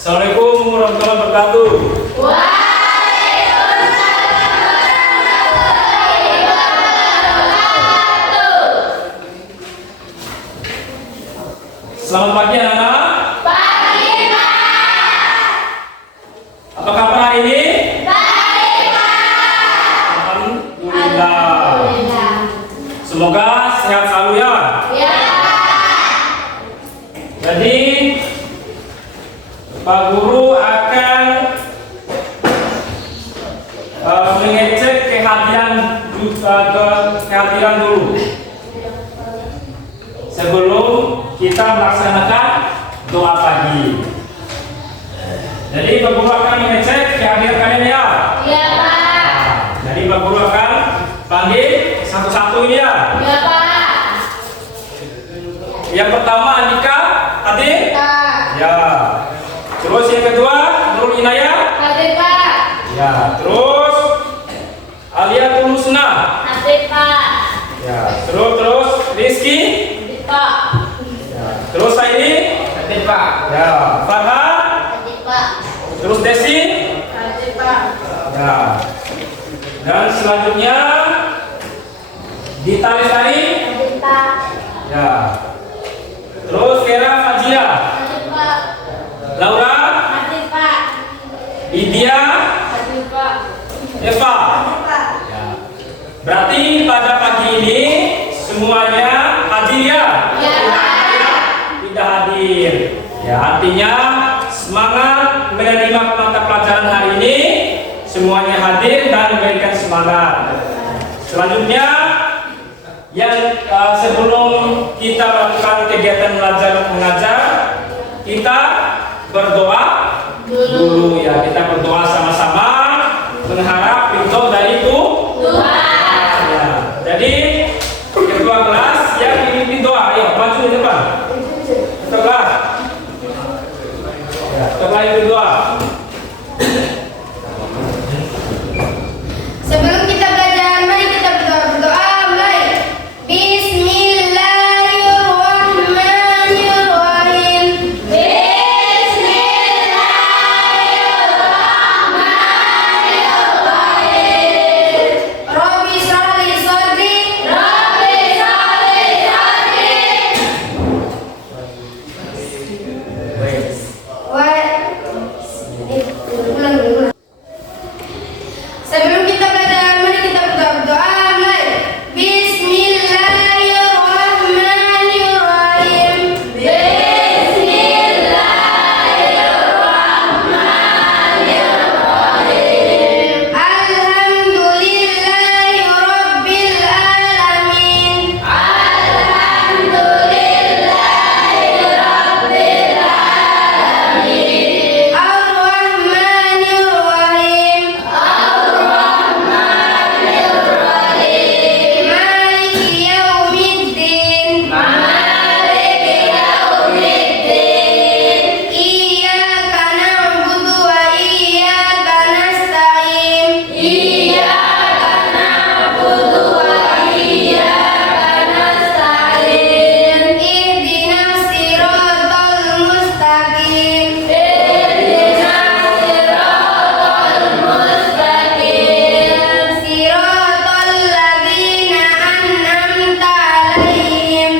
Assalamualaikum warahmatullahi wabarakatuh. Selamat pagi anak-anak. Pagi, Pak. Apa kabar hari ini? Baik, Pak. Alhamdulillah. Semoga sehat selalu ya. Ya. Jadi Pak Guru akan mengecek kehadiran dulu sebelum kita melaksanakan doa pagi. Jadi Pak Guru akan mengecek kehadiran kalian ya. Ya, Pak. Jadi Pak Guru akan panggil satu-satu ini ya. Ya, Pak. Yang pertama Andika, hadir? Pak. Ya. Terus yang kedua Nurul Inayah. Hadir, Pak. Ya. Terus Alia Tulusna. Hadir, Pak. Ya. Terus Rizky. Hadir, Pak. Ya. Terus Saidi. Hadir, Pak. Ya. Farhan. Hadir, Pak. Terus Desi. Hadir, Pak. Ya. Dan selanjutnya Dita Lestari. Hadir, Pak. Ya. Terus Vera Fajira. Hadir, Pak. Laura. Hadir, Pak. Lydia. Hadir, Pak. Eva. Hadir, Pak. Ya. Berarti pada pagi ini semuanya hadir ya? Ya. Tidak hadir. Ya, artinya semangat menerima mata pelajaran hari ini, semuanya hadir dan memberikan semangat. Selanjutnya yang sebelum kita melakukan kegiatan belajar mengajar, kita berdoa dulu ya. Kita berdoa sama-sama berharap ridho dari Tuhan. ya. Jadi ketua kelas yang memimpin doa, ayo maju di depan. Ketua kelas. Ya, ketua kelas yang berdoa. Sebelum kita belajar, mari kita berdoa mulai. Bismillahirrahmanirrahim. Bismillahirrahmanirrahim. Rabbi shrah li sadri. Rabbi shrah li sadri. Ulang. Sebelum kita belajar, mari kita berdoa mulai. Bismillahirrahmanirrahim. Bismillahirrahmanirrahim. Alhamdulillahi rabbil alamin. Alhamdulillahi rabbil alamin. Ar-Rahmanir-Rahim. Maliki yaumiddin. Iyyaka na'budu wa iyyaka nasta'in. Ihdinas siratal mustaqim. Siratal ladzina an'amta 'alaihim.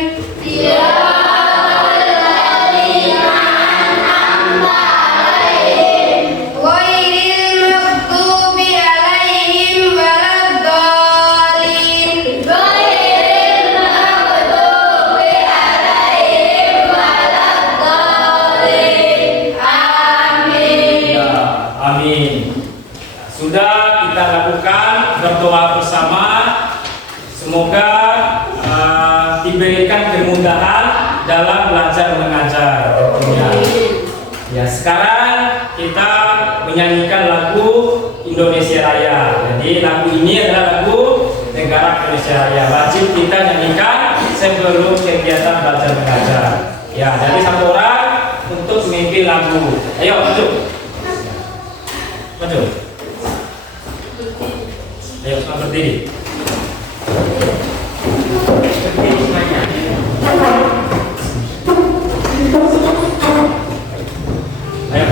Ghairil maghdubi 'alaihim waladdallin. Amin. Ya, amin. Sudah kita lakukan berdoa bersama. Semoga diberikan kemudahan dalam belajar mengajar. Tentunya. Ya, sekarang kita menyanyikan lagu Indonesia Raya. Jadi lagu ini adalah lagu Negara Indonesia Raya. Wajib kita nyanyikan sebelum kegiatan belajar mengajar. Ya, jadi satu orang untuk memimpin lagu. Ayo maju. Maju. Ayo semua berdiri. Berdiri semuanya. Ayo.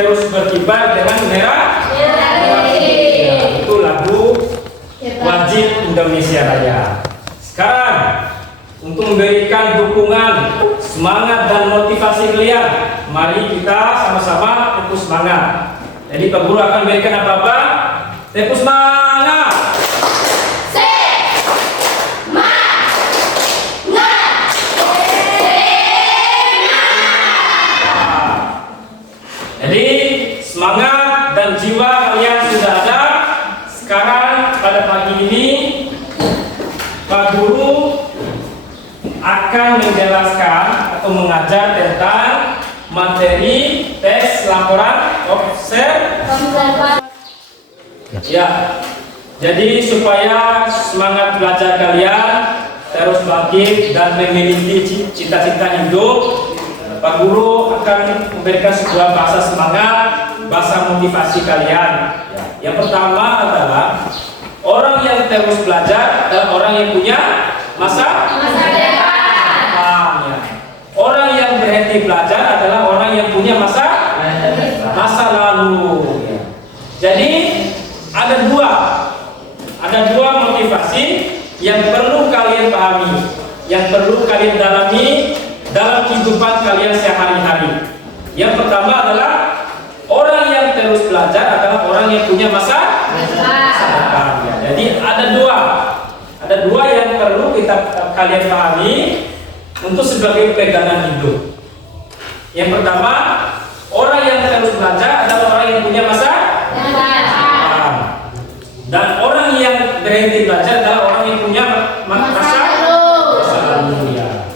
terus berkibar dengan merah. Ya, itu lagu wajib Indonesia Raya. Sekarang untuk memberikan dukungan, semangat dan motivasi kalian, mari kita sama-sama tepuk semangat. Jadi Pak Guru akan memberikan apa-apa. Tepuk semangat. Jadi semangat dan jiwa kalian sudah ada. Sekarang pada pagi ini Pak Guru akan menjelaskan atau mengajar tentang materi tes laporan observasi. Ya, jadi supaya semangat belajar kalian terus bangkit dan memiliki cita-cita hidup, Pak Guru akan memberikan sebuah bahasa semangat, bahasa motivasi kalian. Yang pertama adalah orang yang terus belajar adalah orang yang punya masa depan. Orang yang berhenti belajar adalah orang yang punya masa lalu. Jadi ada dua motivasi yang perlu kalian pahami, yang perlu kalian dalami dalam kehidupan kalian sehari-hari. Yang pertama adalah orang yang terus belajar adalah orang yang punya masa depan. Jadi ada dua yang perlu kalian pahami untuk sebagai pegangan hidup. Yang pertama, orang yang terus belajar adalah orang yang punya masa depan. Dan orang yang berhenti belajar adalah orang yang punya masa lalu. Ya.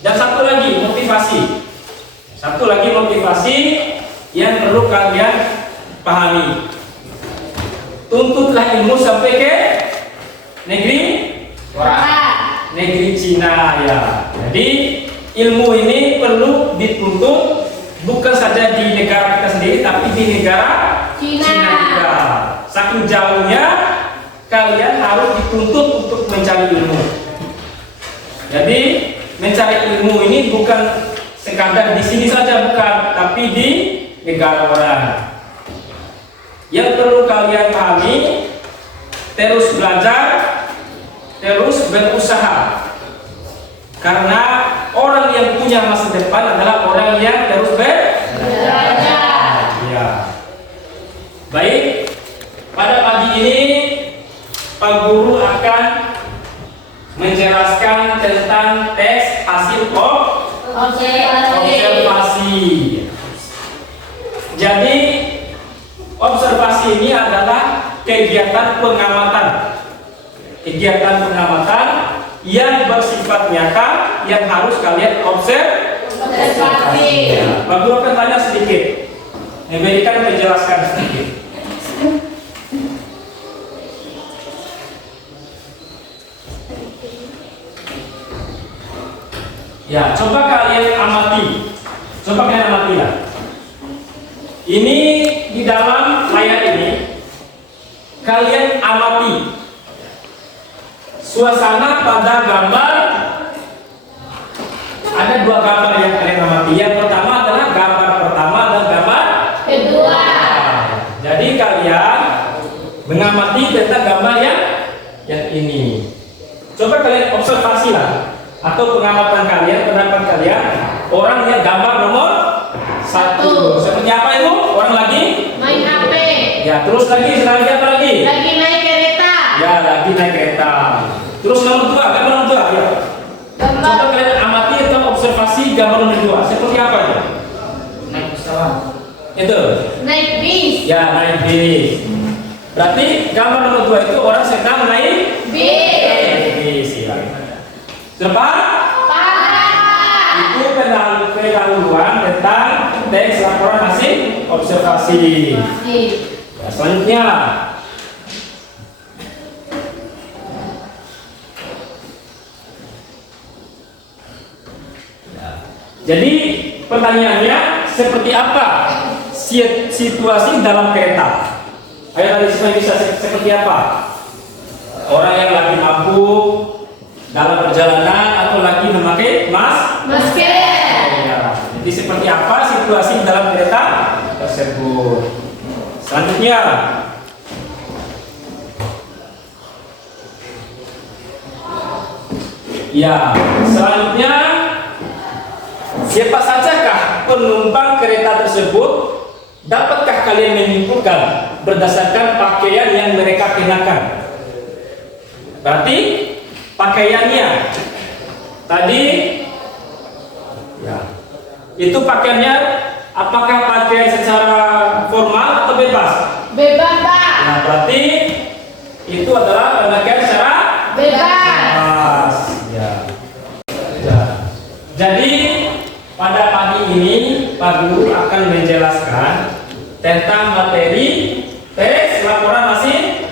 Dan satu lagi motivasi yang perlu kalian pahami. Tuntutlah ilmu sampai ke negeri Cina ya. Jadi ilmu ini perlu dituntut bukan saja di negara kita sendiri, tapi di negara Cina juga. Saking jauhnya kalian harus dituntut untuk mencari ilmu. Jadi mencari ilmu ini bukan sekadar di sini saja, bukan, tapi di negara orang. Yang perlu kalian pahami, terus belajar, terus berusaha. Karena orang yang punya masa depan adalah orang yang terus belajar. Ya. Baik, pada pagi ini Pak Guru akan menjelaskan tentang tes hasil observasi. Jadi observasi ini adalah kegiatan pengamatan yang bersifat nyata yang harus kalian observasi. Pak Guru akan tanya sedikit, memberikan penjelasan sedikit. Ya, coba kalian amati ya. Ini di dalam layar ini, kalian amati suasana pada gambar. Ada dua gambar yang kalian amati. Yang pertama adalah gambar pertama dan gambar kedua. Jadi kalian mengamati tentang gambar yang ini. Coba kalian observasi lah, atau pengamatan kalian, pendapat kalian, orang yang gambar nomor 1 seperti apa itu? Orang lagi Main HP. ya, terus lagi apa lagi? Lagi naik kereta. Ya, lagi naik kereta. Terus nomor 2, gambar nomor 2 ya. Coba kalian amati atau observasi gambar nomor 2 seperti apa ya? Naik pesawat. Itu Naik bis. ya, naik bis. Berarti gambar nomor 2 itu orang sedang naik bis ya. Depan itu pendahuluan tentang teks laporan hasil observasi. Ya, selanjutnya jadi pertanyaannya, seperti apa situasi dalam kereta? Ayo tadi bisa seperti apa? Orang yang lagi mabuk dalam perjalanan atau lagi memakai masker. Masker. Ya, jadi seperti apa situasi dalam kereta? tersebut. Selanjutnya, selanjutnya siapa sajakah penumpang kereta tersebut? Dapatkah kalian menyimpulkan berdasarkan pakaian yang mereka kenakan? Berarti pakaiannya tadi itu pakaiannya apakah pakaian secara formal atau bebas? Bebas, Pak. Nah, berarti itu adalah pakaian secara Bebas. Ya. Jadi pada pagi ini Pak Guru akan menjelaskan tentang materi tes laporan hasil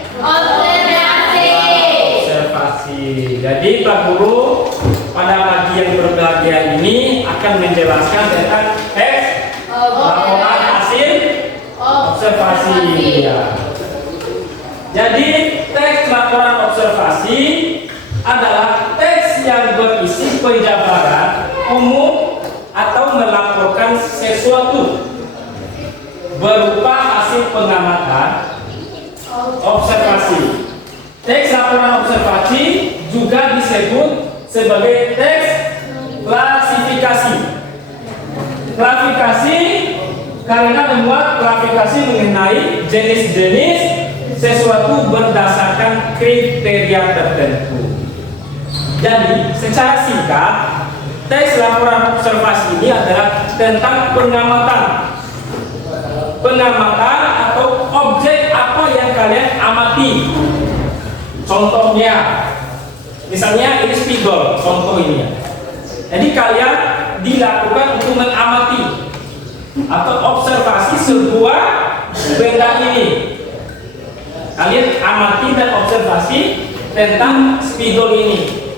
observasi. Jadi Pak Guru pada pagi yang berbahagia ini akan menjelaskan tentang tes laporan hasil observasi. Ya. Jadi teks laporan observasi adalah teks yang berisi penjabaran umum atau melaporkan sesuatu berupa hasil pengamatan observasi. Teks laporan observasi juga disebut sebagai teks klasifikasi. Klasifikasi karena memuat klasifikasi mengenai jenis-jenis sesuatu berdasarkan kriteria tertentu. Jadi, secara singkat, teks laporan observasi ini adalah tentang pengamatan atau objek apa yang kalian amati. Contohnya, misalnya ini spidol, contoh ini. Jadi kalian dilakukan untuk mengamati atau observasi sebuah benda ini. Kalian amati dan observasi tentang spidol ini.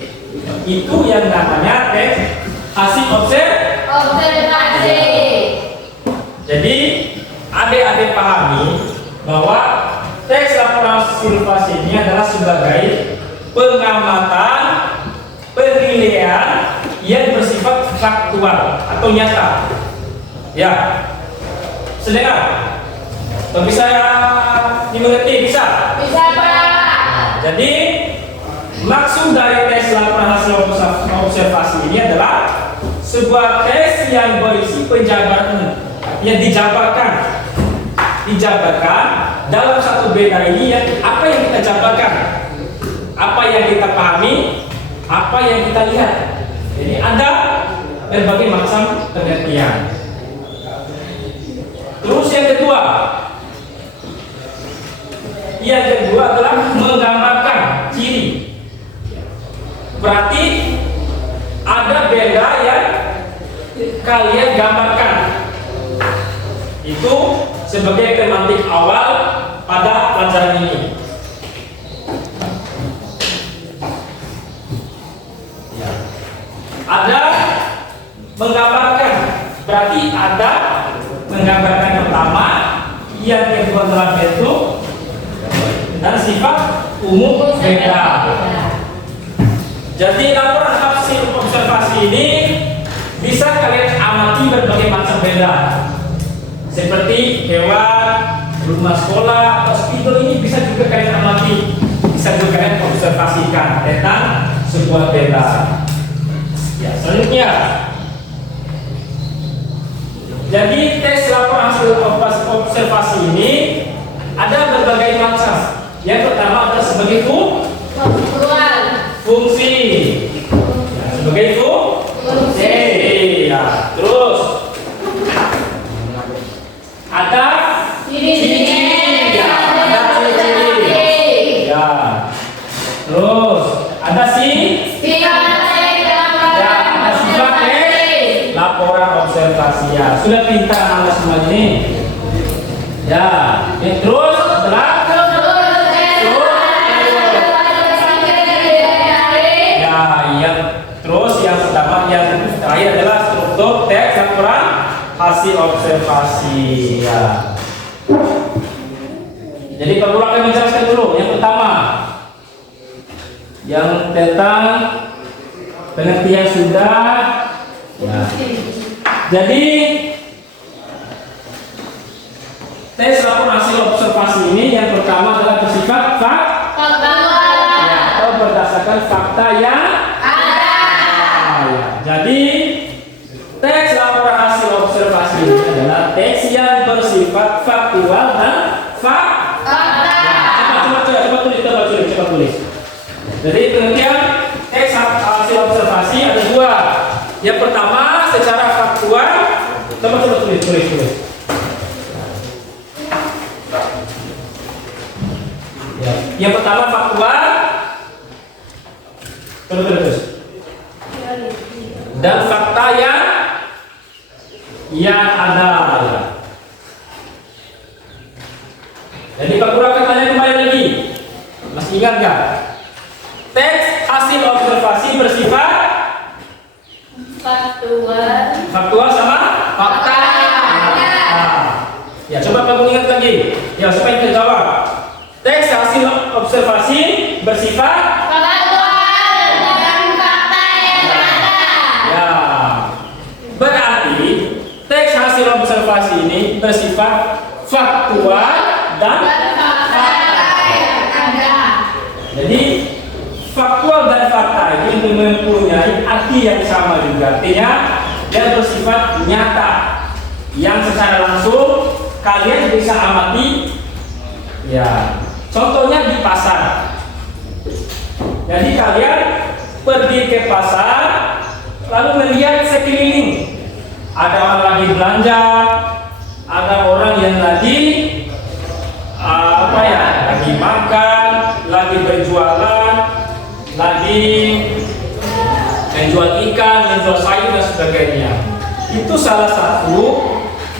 Itu yang namanya teks hasil observasi. Jadi adik-adik pahami bahwa teks laporan observasi ini adalah sebagai pengamatan, penilaian yang bersifat faktual atau nyata. Ya, sedengar. Bisa dimengerti? Bisa? Bisa, Pak. Jadi maksud dari tes laporan hasil observasi ini adalah sebuah tes yang berisi penjabaran yang dijabarkan dalam satu benda ini yang apa yang kita jabarkan, apa yang kita pahami, apa yang kita lihat. Jadi ada berbagai macam pengertian. Terus yang kedua adalah menggambarkan ciri. Berarti ada benda yang kalian gambarkan. Itu sebagai tematik awal pada pelajaran ini. Ada menggambarkan, berarti ada menggambarkan pertama, yang kedua dalam bentuk dan sifat umum beda. Jadi laporan hasil observasi ini bisa kalian amati berbagai macam benda, seperti hewan, rumah sekolah, atau spidol ini bisa juga kalian amati, bisa juga kalian observasikan tentang sebuah benda. Ya, selanjutnya. Jadi tes laporan hasil observasi ini ada berbagai macam. Yang pertama adalah sebagai fungsi. Ya, sebagai fungsi. Ya, terus ada ciri. Ya, ada ciri. Ya. Terus ada laporan observasi. Ya, sudah pintar anak semua ini. Ya, terus setelah yang pertama, yang terakhir adalah struktur teks laporan hasil observasi. Ya. Jadi perlu akan menjelaskan dulu. Yang pertama, yang tentang pengertian sudah. Ya. Jadi tes laporan hasil observasi ini yang pertama adalah bersifat ya, atau berdasarkan fakta yang ada. Ya. Jadi teks laporan hasil observasi ini adalah teks yang bersifat faktual dan fakta. Ya, coba tulis. Jadi pengertian teks hasil observasi ada dua. Yang pertama secara faktual, coba tulis. Ya. Yang pertama faktual, terus. Dan fakta yang ada. Ya. Jadi Pak Pura akan tanya kembali lagi. Masih ingat nggak? Teks hasil observasi bersifat faktual sama fakta. Ya, coba kamu ingat lagi. Ya, supaya kita jawab. Teks hasil observasi bersifat Faktual dan fakta yang ada. ya. Berarti teks hasil observasi ini bersifat faktual dan Fakta yang ada. jadi faktual dan fakta ini mempunyai arti yang sama juga. Artinya dia bersifat nyata yang secara langsung kalian bisa amati. Ya, contohnya di pasar. Jadi kalian pergi ke pasar lalu melihat sekeliling. Ada orang lagi belanja, ada orang yang lagi lagi makan, lagi berjualan, lagi menjual ikan, menjual sayur dan sebagainya. Itu salah satu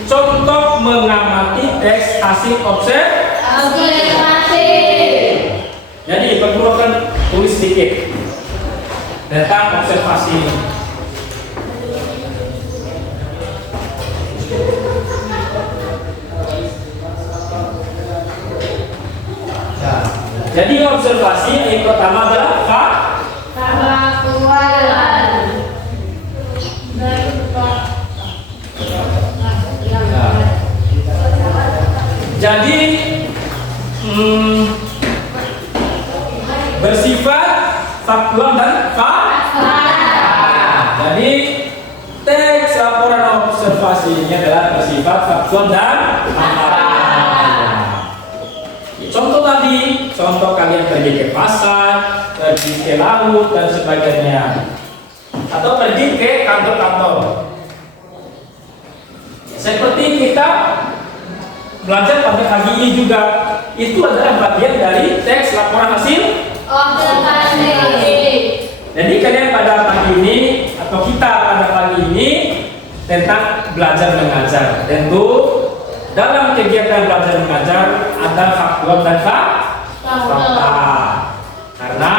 contoh mengamati teks hasil observasi. Jadi perlu akan tulis sedikit tentang observasi ini. Ya. Jadi observasi yang pertama adalah jadi bersifat faktual dan fakta. Jadi teks laporan observasi ini adalah bersifat faktual dan fakta. Contoh tadi, contoh kalian pergi ke pasar, pergi ke laut dan sebagainya, atau pergi ke kantor-kantor. Seperti kita belajar pada pagi ini juga, itu adalah bagian dari teks laporan hasil Observasi. Jadi kalian pada pagi ini atau kita pada pagi ini tentang belajar mengajar. Tentu dalam kegiatan belajar mengajar ada faktual dan fakta. Karena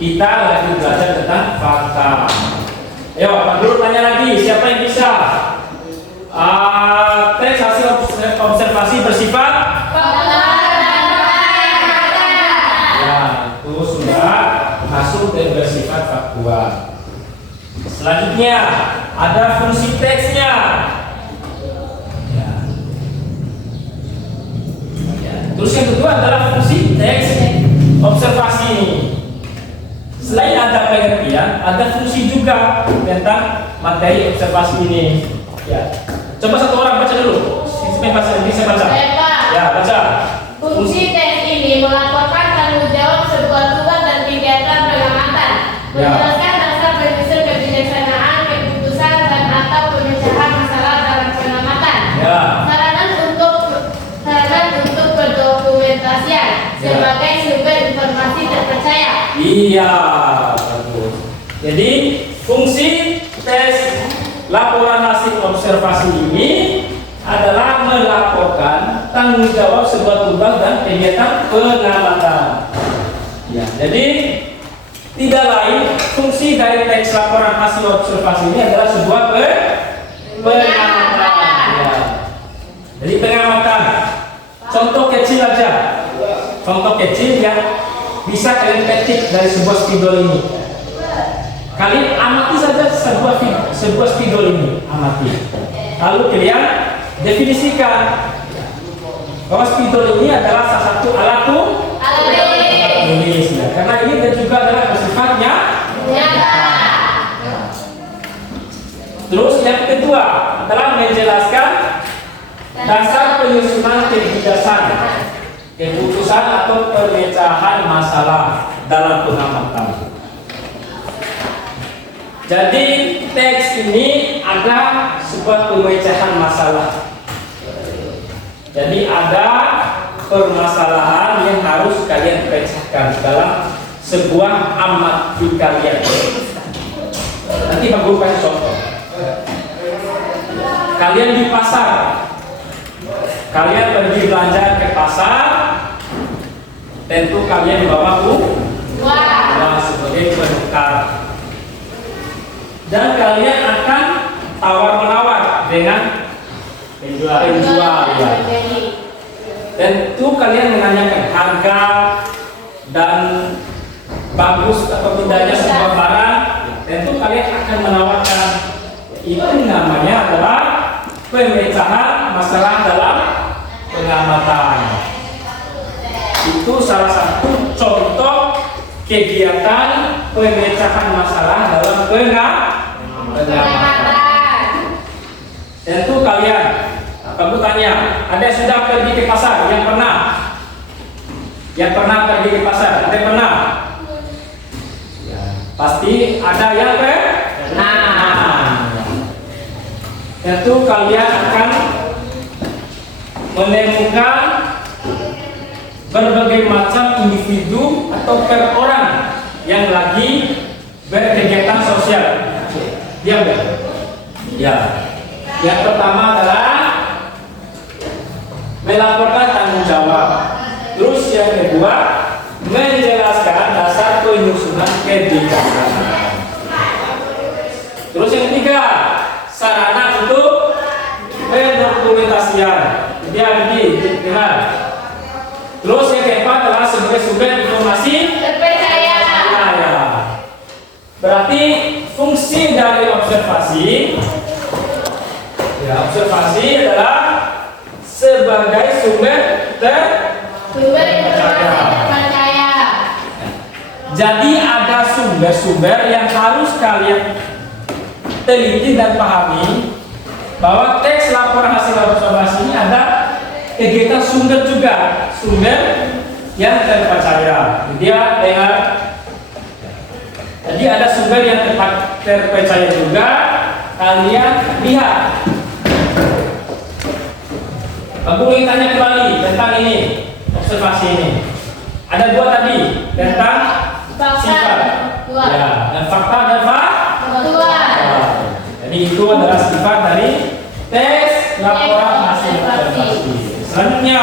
kita lagi belajar tentang fakta. Ayo Pak Guru tanya lagi, siapa yang bisa? Teks hasil observasi bersifat ya, itu sudah masuk dan bersifat faktual. Selanjutnya ada fungsi teksnya. Ya. Terus yang kedua adalah fungsi teks observasi ini. Selain ada pengertian, ada fungsi juga tentang materi observasi ini. Ya. Coba satu orang baca dulu. Bisa baca. Ya, baca. Fungsi teks ini melaporkan tanggung jawab sebuah tugas dan kegiatan pengamatan, menjelaskan dasar penyusun kebijaksanaan, keputusan dan atau pemecahan masalah dalam pengamatan. Ya. Sarana untuk pendokumentasian sebagai sumber informasi terpercaya. Iya, bagus. Jadi fungsi tes laporan hasil observasi ini adalah melaporkan tanggung jawab sebuah tugas dan kegiatan pengamatan. Ya, jadi tidak lain fungsi dari teks laporan hasil observasi ini adalah sebuah pengamatan. Ya. Jadi pengamatan. Contoh kecil aja. Contoh kecil yang bisa kalian petik dari sebuah spidol ini. Kalian amati saja sebuah spidol ini, amati. Lalu kalian definisikan bahwa spidol ini adalah salah satu alat tulis ya. Karena ini dan juga adalah bersifatnya nyata. Terus yang kedua adalah menjelaskan dasar penyusunan keputusan atau pemecahan masalah dalam pengamatan. Jadi teks ini ada sebuah pemecahan masalah. Jadi ada permasalahan yang harus kalian pecahkan dalam sebuah amati kalian. Nanti Pak Guru kasih contoh. Kalian di pasar, kalian pergi belanja ke pasar, tentu kalian bawa uang sebagai penukar. Dan kalian akan tawar-menawar dengan penjual ya. Tentu kalian menanyakan harga dan bagus atau tidaknya sebuah barang. Tentu kalian akan menawarkan. Itu namanya adalah pemecahan masalah dalam pengamatan. Itu salah satu contoh kegiatan pemecahan masalah dalam pengamatan. Tentu kalian, kamu tanya, ada yang sudah pergi ke pasar? Yang pernah pergi ke pasar? Ada yang pernah? Ya, pasti ada yang pernah. Tentu kalian akan menemukan berbagai macam individu atau orang yang lagi berkegiatan sosial. Diam ya. Yang pertama adalah melaporkan tanggung jawab. Terus yang kedua menjelaskan dasar penyusunan kebijakan. Terus yang ketiga sarana untuk pendokumentasian. Dia dengar. Terus yang keempat adalah sebagai sumber informasi Terpercaya. Ya. Berarti fungsi dari observasi adalah sebagai sumber informasi terpercaya. Jadi ada sumber-sumber yang harus kalian teliti dan pahami bahwa teks laporan hasil observasi ini ada kegiatan sumber juga, sumber yang terpercaya. Dia dengar. Jadi ada sumber yang terpercaya juga, kalian lihat. Aku ingin tanya kembali tentang ini, observasi ini. Ada dua tadi tentang sifat, ya, dan fakta dan jadi itu adalah sifat dari tes laporan hasil observasi. Selanjutnya,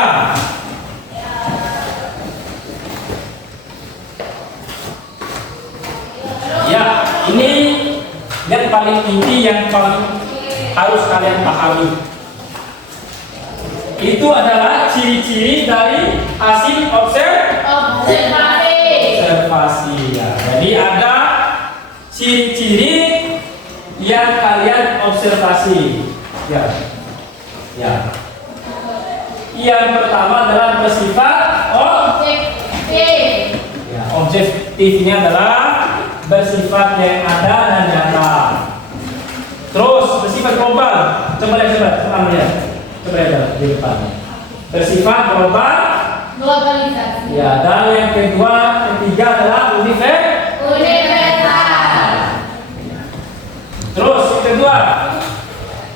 ya, ini yang paling inti yang paling harus kalian pahami. Itu adalah ciri-ciri dari hasil observasi ya. Jadi ada ciri-ciri yang kalian observasi ya. Yang pertama adalah bersifat objektif. Ya, objektifnya adalah bersifat yang ada dan nyata. Terus bersifat global. Coba lihat. Coba lihat di depan. Bersifat globalisasi. Ya, dan yang ketiga adalah universal. Terus yang kedua,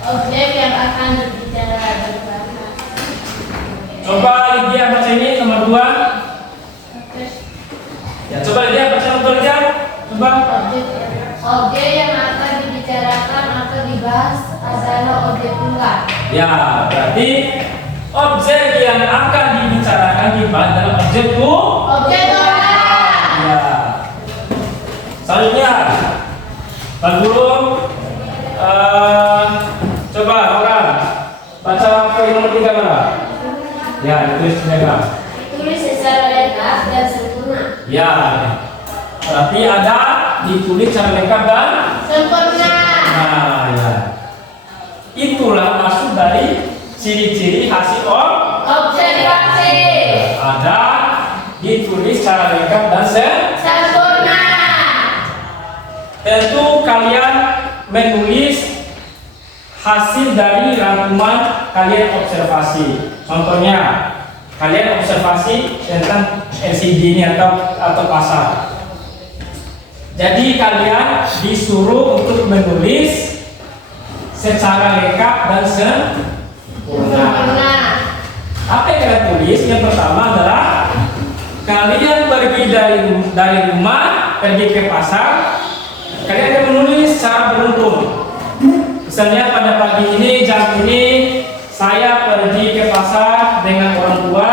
objek yang akan berbicara berbahasa. Coba Lydia baca ini nomor 2. Ya, coba Lydia baca nomor 3. Coba. Objek yang akan dibicarakan atau dibahas adalah objek tunggal. Ya, berarti objek yang akan dibicarakan dibahas adalah objek tunggal. Ya. Selanjutnya, Pak Guru, coba orang baca poin nomor 3 mana? Ya, ditulis dengan. Tulis secara lengkap dan sempurna. Ya, berarti ada ditulis secara lengkap dan sempurna. Nah, ya. Itulah maksud dari ciri-ciri hasil observasi. secara lengkap dan sempurna. tentu kalian menulis hasil dari rangkuman kalian observasi. Contohnya, kalian observasi tentang LCD ini atau pasar. Jadi kalian disuruh untuk menulis secara lengkap dan sempurna. Apa yang kalian tulis? Yang pertama adalah kalian pergi dari rumah, pergi ke pasar. Kalian akan menulis secara beruntun. Misalnya pada pagi ini, jam ini, saya pergi ke pasar dengan orang tua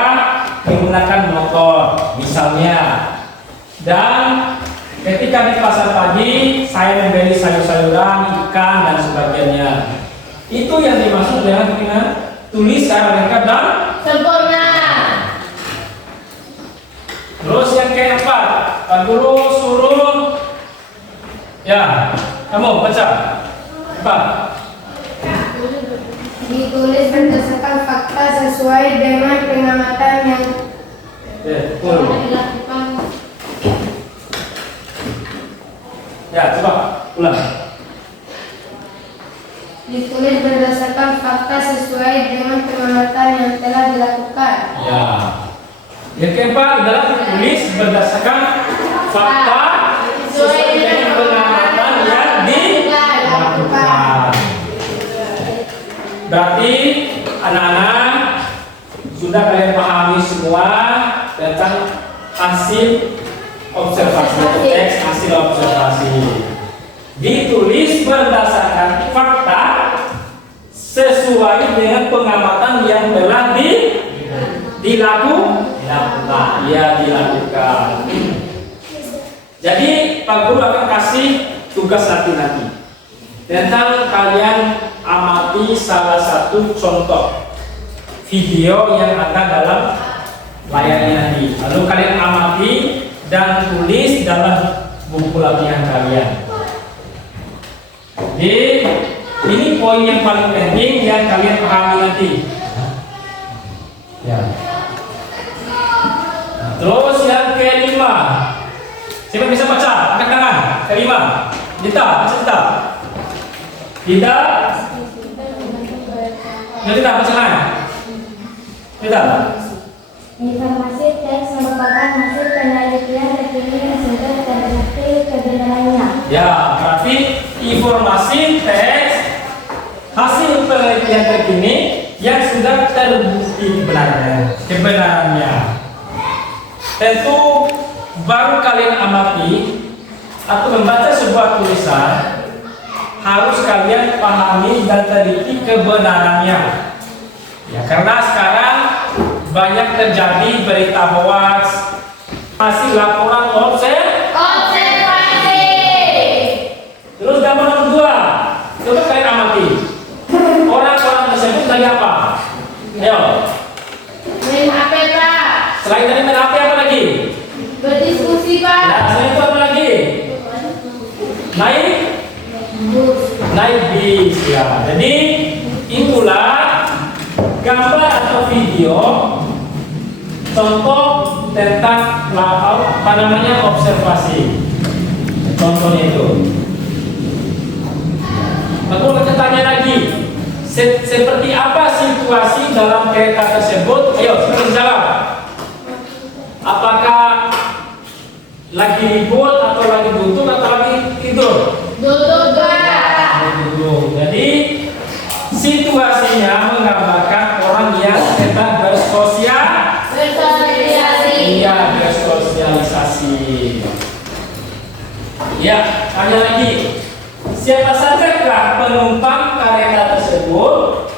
menggunakan motor, misalnya. Dan ketika di pasar pagi, saya membeli sayur-sayuran, ikan, dan sebagainya. Itu yang dimaksud dengan tulis secara lengkap dan Sempurna. Terus yang keempat, Pak Guru suruh, ya, kamu baca, Pak. Ditulis berdasarkan fakta sesuai dengan pengamatan yang Telah dilakukan. Ya, coba ulang. ditulis berdasarkan fakta sesuai dengan pengamatan yang telah dilakukan. Ya. Yang keempat adalah ditulis berdasarkan fakta sesuai dengan pengamatan yang dilakukan. Berarti anak-anak sudah kalian pahami semua tentang hasil observasi teks, hasil observasi. Ditulis berdasarkan fakta sesuai dengan pengamatan yang telah dilakukan. Jadi Pak Guru akan kasih tugas nanti tentang kalian amati salah satu contoh video yang ada dalam layarnya nanti. Lalu kalian amati dan tulis dalam buku latihan kalian. Jadi ini poin yang paling penting yang kalian pahami nanti. Ya. Nah, terus yang kelima, siapa bisa baca? Angkat tangan. Kelima, Dita, baca Dita. Tidak. Ya Dita, baca tangan. Dita. Informasi teks merupakan hasil penelitian terkini yang sudah terbukti kebenarannya. Ya, berarti informasi teks hasil penelitian terkini yang sudah terbukti kebenarannya. Tentu baru kalian amati atau membaca sebuah tulisan harus kalian pahami dan teliti kebenarannya. Ya, karena sekarang banyak terjadi berita hoax, hasil laporan Observasi. Terus gambar nomor 2, coba kalian amati. Orang-orang tersebut dari apa? Ayo. Main HP, Pak. Selain dari main HP apa lagi? Berdiskusi, Nah, Pak. selain itu apa lagi? Naik bis. Ya. Jadi itulah gambar atau video contoh tentang apa namanya observasi. Contohnya itu. Aku akan tanya lagi, seperti apa situasi dalam kereta tersebut? Ayo, kita jawab. Apakah lagi ribut atau lagi butuh atau lagi tidur? Duduk, Pak. Duduk. Jadi situasinya menggambarkan orang yang sedang Bersosialisasi. Iya, bersosialisasi. Ya, tanya lagi. Siapa sajakah penumpang kereta tersebut?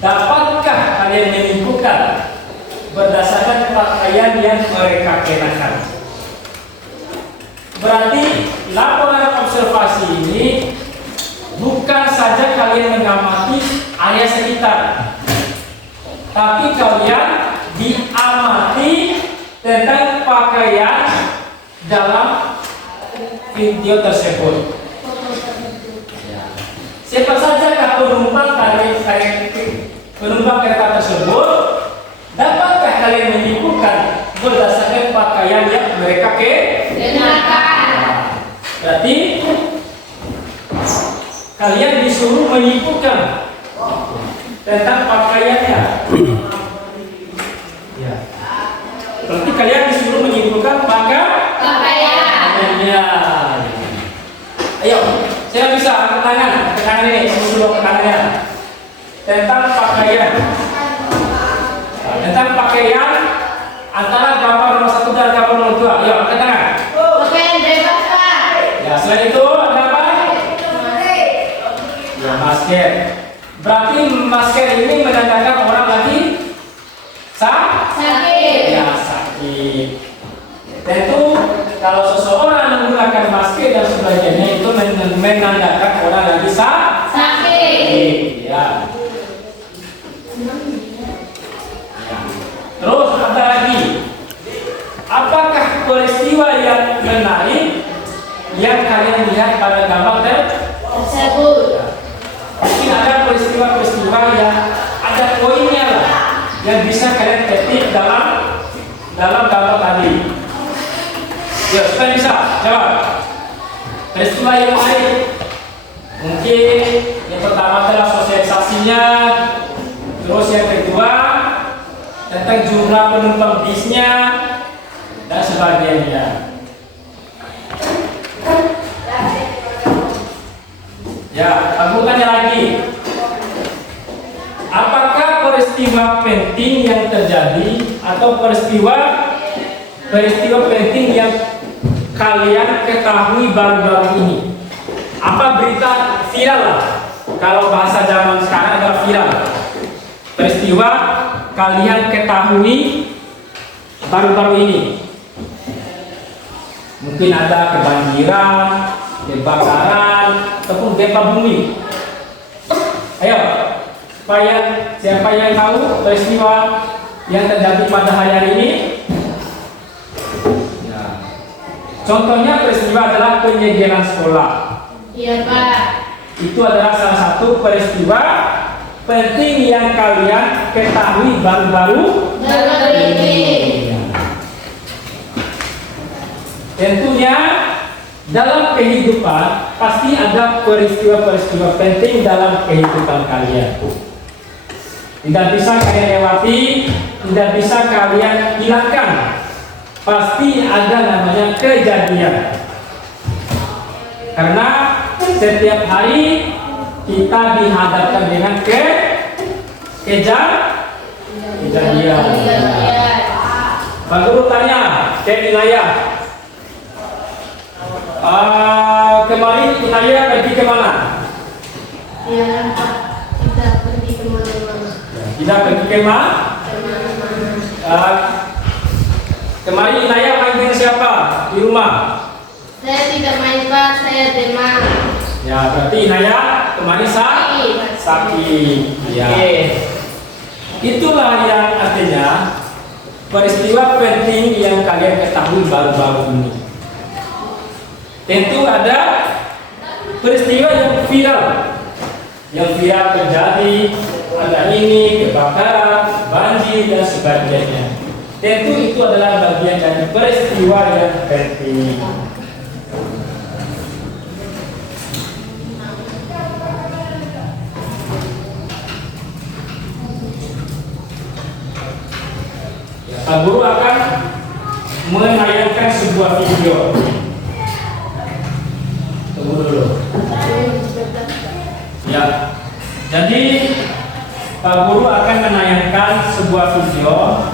Dapatkah kalian menyimpulkan berdasarkan pakaian yang mereka kenakan? Berarti laporan observasi ini bukan saja kalian mengamati area sekitar, tapi kalian diamati tentang pakaian dalam video tersebut. Siapa saja penumpang kereta tersebut? Dapatkah kalian menyimpulkan berdasarkan pakaian pakaian yang mereka kenakan. Berarti kalian disuruh menyimpulkan tentang pakaiannya. Ya. Berarti kalian disuruh menyimpulkan pakaiannya. Ayo, saya bisa angkat tangan ini, disuruh tangannya. Tentang pakaian. Tentang pakaian antara gambar nomor 1 dan gambar nomor 2. Ayo, angkat tangan. Pakaian bebas, Pak. Ya, selain itu ada apa? Ya, masker. Berarti masker ini menandakan orang lagi sakit. Ya, sakit. Tentu kalau seseorang menggunakan masker dan sebagainya itu menandakan orang lagi sakit. Ya. Terus ada lagi. Apakah peristiwa yang menarik yang kalian lihat pada gambar Tersebut. mungkin ada peristiwa-peristiwa yang ada poinnya lah yang bisa kalian ketik dalam gambar tadi. Ya, supaya bisa jawab. Peristiwa yang menarik mungkin yang pertama adalah sosialisasinya, terus yang kedua tentang jumlah penumpang bisnya dan sebagainya. Ya, aku tanya lagi. Apakah peristiwa penting yang terjadi atau peristiwa penting yang kalian ketahui baru-baru ini? Apa berita viral lah? Kalau bahasa zaman sekarang adalah viral. Peristiwa kalian ketahui baru-baru ini. Mungkin ada kebanjiran, kebakaran, ataupun gempa bumi. Ayo, siapa yang tahu peristiwa yang terjadi pada hari ini? Ya. Contohnya peristiwa adalah penyegelan sekolah. Iya, Pak. Itu adalah salah satu peristiwa penting yang kalian ketahui baru-baru ini. Tentunya dalam kehidupan pasti ada peristiwa-peristiwa penting dalam kehidupan kalian. Tidak bisa kalian lewati, tidak bisa kalian hilangkan. Pasti ada namanya kejadian. Karena setiap hari kita dihadapkan dengan kejadian. Pak Guru tanya ke Inaya, kemarin Inaya pergi kemana? Ya, kita pergi kemana-mana. Tidak pergi kemana? Kemarin Inaya main dengan siapa di rumah? Saya tidak main, Pak. Saya demam. Ya, berarti Inaya kemarin sakit. Ya. Itulah yang artinya peristiwa penting yang kalian ketahui baru-baru ini. Tentu ada peristiwa yang viral terjadi, ada ini kebakaran, banjir dan sebagainya. Tentu itu adalah bagian dari peristiwa yang penting. Pak Guru akan menayangkan sebuah video. Tunggu dulu. Ya, jadi Pak Guru akan menayangkan sebuah video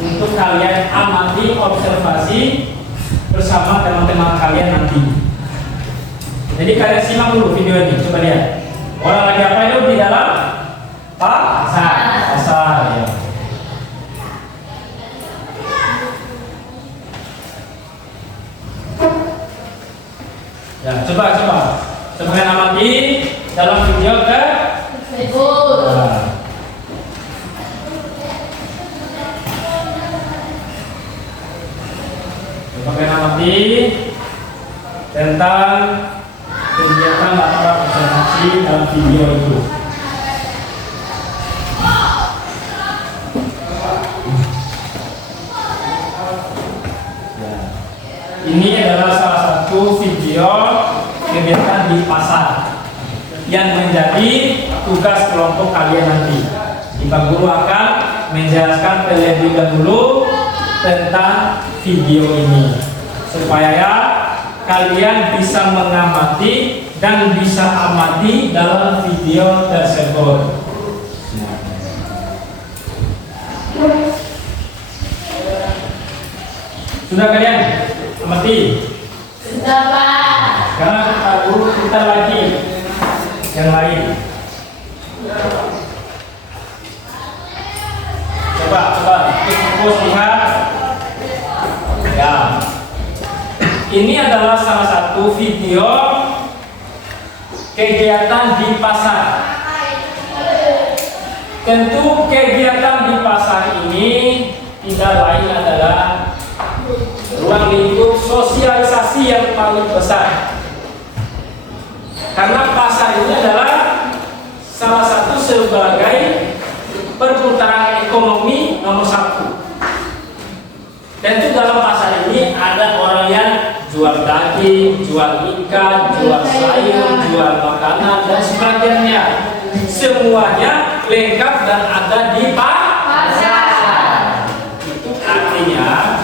untuk kalian amati, observasi bersama teman-teman kalian nanti. Jadi kalian simak dulu video ini, coba lihat. Orang lagi apa itu di dalam pasar ya. Ya, coba kalian amati dalam video Tersebut. Coba kalian amati tentang kegiatan atau observasi dalam video itu. Ini adalah salah satu video kegiatan di pasar yang menjadi tugas kelompok kalian nanti. Pak Guru akan menjelaskan terlebih dahulu tentang video ini supaya kalian bisa mengamati dan bisa amati dalam video tersebut. Sudah kalian amati? Sudah, Pak. Sekarang Pak Guru putar lagi yang lain. Coba fokus lihat. Ya. Ini adalah salah satu video kegiatan di pasar. Tentu kegiatan di pasar ini tidak lain adalah ruang lingkup sosialisasi yang paling besar. Karena pasar ini adalah salah satu sebagai perputaran ekonomi nomor satu. Tentu dalam pasar ini ada orang yang jual daging, jual ikan, jual sayur, jual makanan dan sebagainya. Semuanya lengkap dan ada di pasar. Itu artinya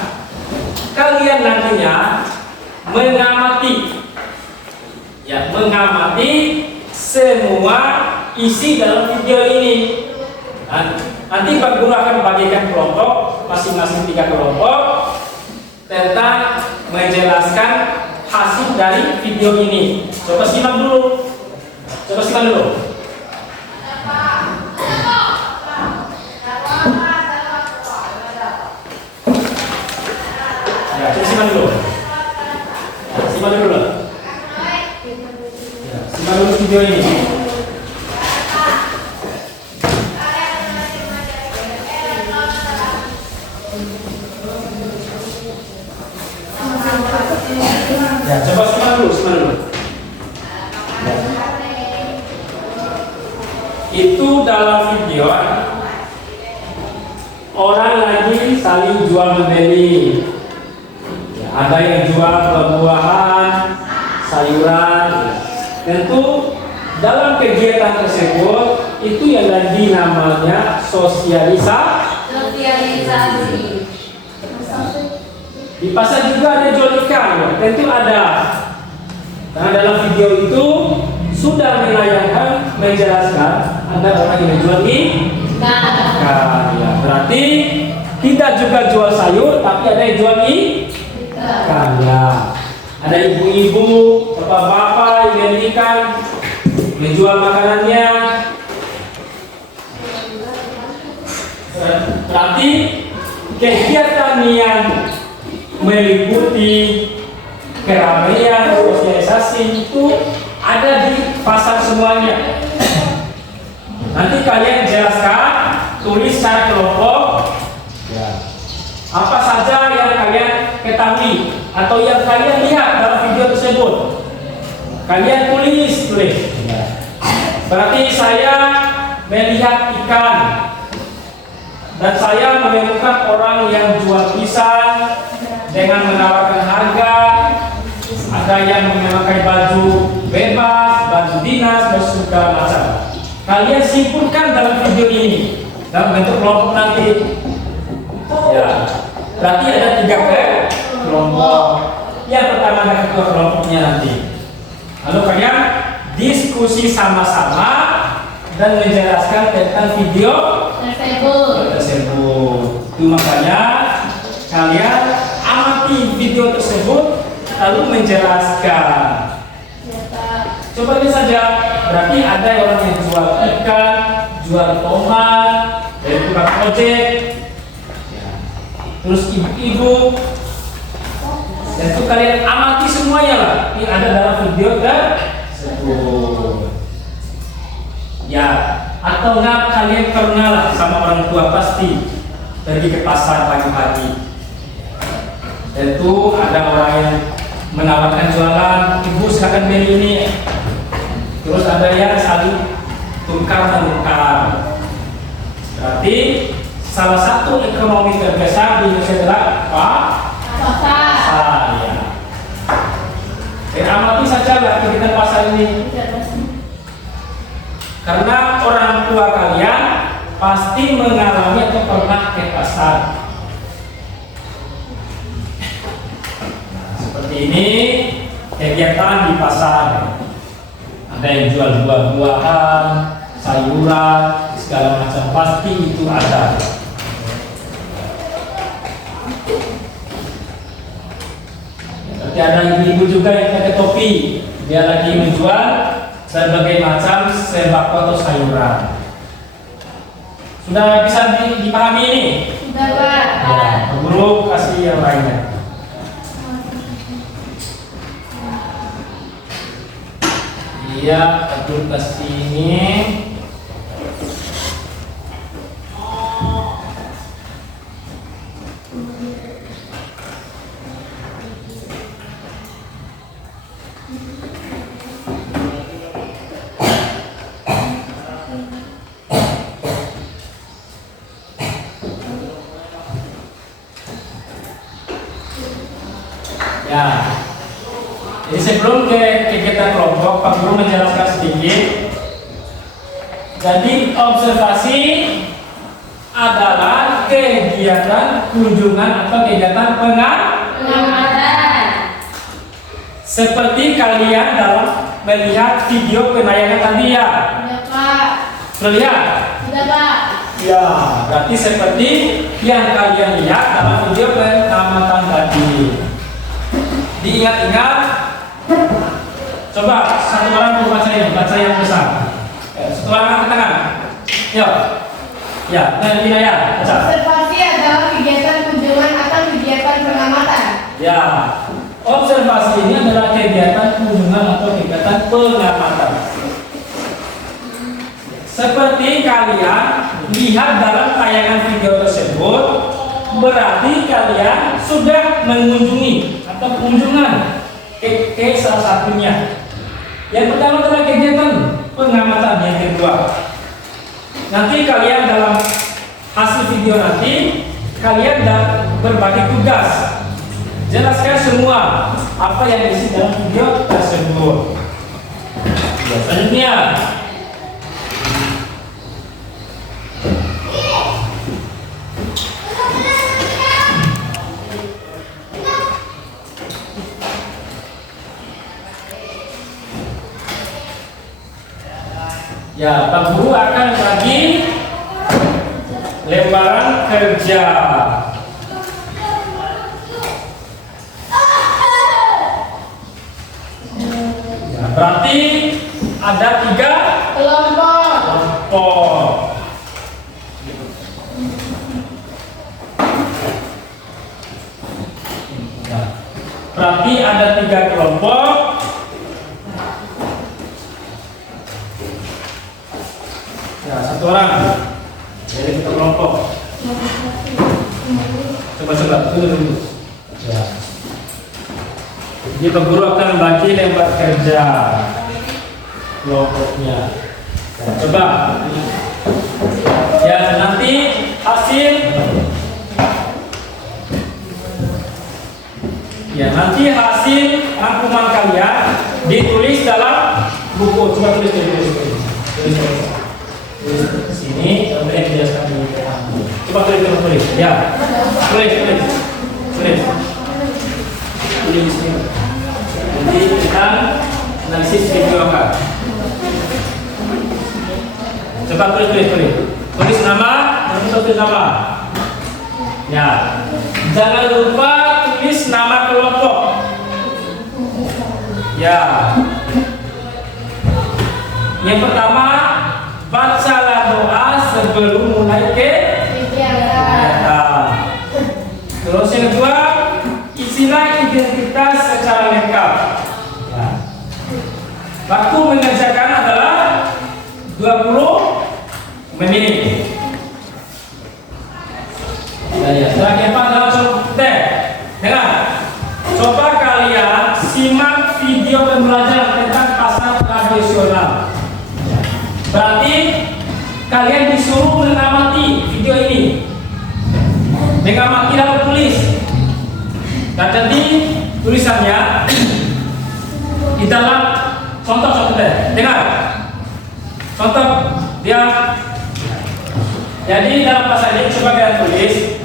kalian nantinya mengamati semua isi dalam video ini. Nanti Pak Guru akan bagikan kelompok, masing-masing 3 kelompok, tentang menjelaskan hasil dari video ini. Coba simak dulu. Ya, simak dulu. Simak dulu video ini. Ya, coba simak dulu. Itu dalam video orang lagi saling jual membeli. Ya, ada yang jual buah-buahan, sayuran. Tentu dalam kegiatan tersebut itu yang lagi namanya sosialisasi. Di pasar juga ada jual ikan, tentu ada. Karena dalam video itu sudah menjelaskan ada orang yang jual ikan. Ya, berarti tidak juga jual sayur, tapi ada yang jual ikan. Ya. Ada ibu-ibu, bapak-bapak yang ikan, menjual makanannya. Berarti kegiatan yang meliputi keramaian sosialisasi itu ada di pasar semuanya. Nanti kalian jelaskan, tulis secara kelompok apa saja yang kalian ketahui atau yang kalian lihat dalam video tersebut. Kalian tulis. Berarti saya melihat ikan dan saya menemukan orang yang jual pisang dengan menawarkan harga. Ada yang memakai baju bebas, baju dinas, dan segala macam. Kalian simpulkan dalam video ini dalam bentuk kelompok nanti. Ya, berarti ada 3 kelompok. Yang pertama ada ketua kelompoknya nanti. Lalu kalian diskusi sama-sama dan menjelaskan tentang video tersebut. Itu makanya kalian amati video tersebut lalu menjelaskan. Coba lihat saja. Berarti ada orang yang jual ikan, jual tomat, dari tukang ojek, terus ibu-ibu. Dan itu kalian amati semuanya lah. Ini ada dalam video tersebut. Ya, atau enggak kalian pernah lah sama orang tua pasti pergi ke pasar pagi-pagi. Tentu ada orang yang menawarkan jualan, ibu silakan beli ini. Terus ada yang saling tukar-menukar. Berarti salah satu ekonomi terbesar di Indonesia adalah pasar. Ya. pasti mengalami atau pernah ke pasar. Nah, seperti ini kegiatan di pasar. Ada yang jual buah-buahan, sayuran, segala macam, pasti itu ada. Seperti ada ibu-ibu juga yang pakai topi, dia lagi menjual berbagai macam sembako atau sayuran. Sudah bisa dipahami ini? Sudah, Pak. Ya, Guru kasih yang lainnya. Iya, Guru kasih ini. Ya, jadi sebelum ke kegiatan kelompok, Pak Guru menjelaskan sedikit. Jadi observasi adalah kegiatan kunjungan atau kegiatan Pengamatan. seperti kalian dalam melihat video penayangan tadi ya. Sudah, Pak. Sudah lihat? Sudah, Pak. Ya, berarti seperti yang kalian lihat dalam video pengamatan tadi. Diingat-ingat. Coba satu orang baca ini, baca yang besar. Satu orang angkat tangan. Yuk. Ya, ini ya, baca. Observasi adalah kegiatan kunjungan atau kegiatan pengamatan. Ya, observasi ini adalah kegiatan kunjungan atau kegiatan pengamatan. Seperti kalian lihat dalam tayangan video tersebut, berarti kalian sudah mengunjungi atau kunjungan ke salah satunya. Yang pertama adalah kegiatan pengamatan, yang kedua nanti kalian dalam hasil video nanti kalian berbagi tugas, jelaskan semua apa yang diisi dalam video tersebut. Ya, selanjutnya ya, Pak Guru akan bagi lembaran kerja. Ya, berarti ada 3 kelompok. Ya, berarti ada 3 kelompok. Ya, satu orang. Jadi kita kelompok. Coba dulu. Ya. Jadi Pak Guru akan bagi lembar kerja kelompoknya. Ya, coba. Ya, nanti hasil. Ya, nanti hasil rangkuman kalian ditulis dalam buku. Coba tulis. Sini, kemudian dijelaskan di depan. Coba tulis. Ya, tulis. Tulis di sini. Jadi kita analisis video kan. Coba tulis. Tulis nama, tulis nama. Ya, jangan lupa tulis nama kelompok. Ya. Yang pertama, bacalah doa sebelum mulai kegiatan. Terus yang kedua, isilah identitas secara lengkap. Ya. Waktu mengerjakan adalah 20 menit. Ya. Sebagai apa dalam contoh? Dengar. Coba kalian simak video pembelajaran tentang pasar tradisional. Berarti kalian disuruh mengamati video ini, mengamati lalu tulis. Dan jadi tulisannya di dalam contoh. Dengar. Contoh dia Jadi dalam pasal ini coba kalian tulis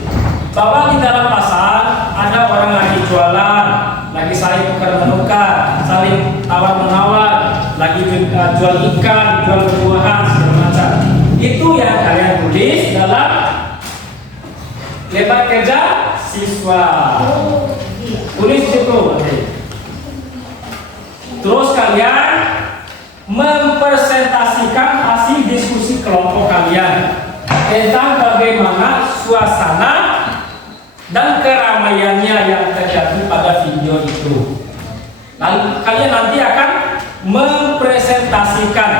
bahwa di dalam pasal ada orang lagi jualan, lagi saling tukar menukar, saling tawar menawar, lagi jual ikan, jual buah-buahan segala macam. Itu yang kalian tulis dalam lebar kerja siswa. Tulis itu. Terus kalian mempresentasikan hasil diskusi kelompok kalian tentang bagaimana suasana dan keramaiannya yang terjadi pada video itu. Lalu kalian nanti akan mempresentasikan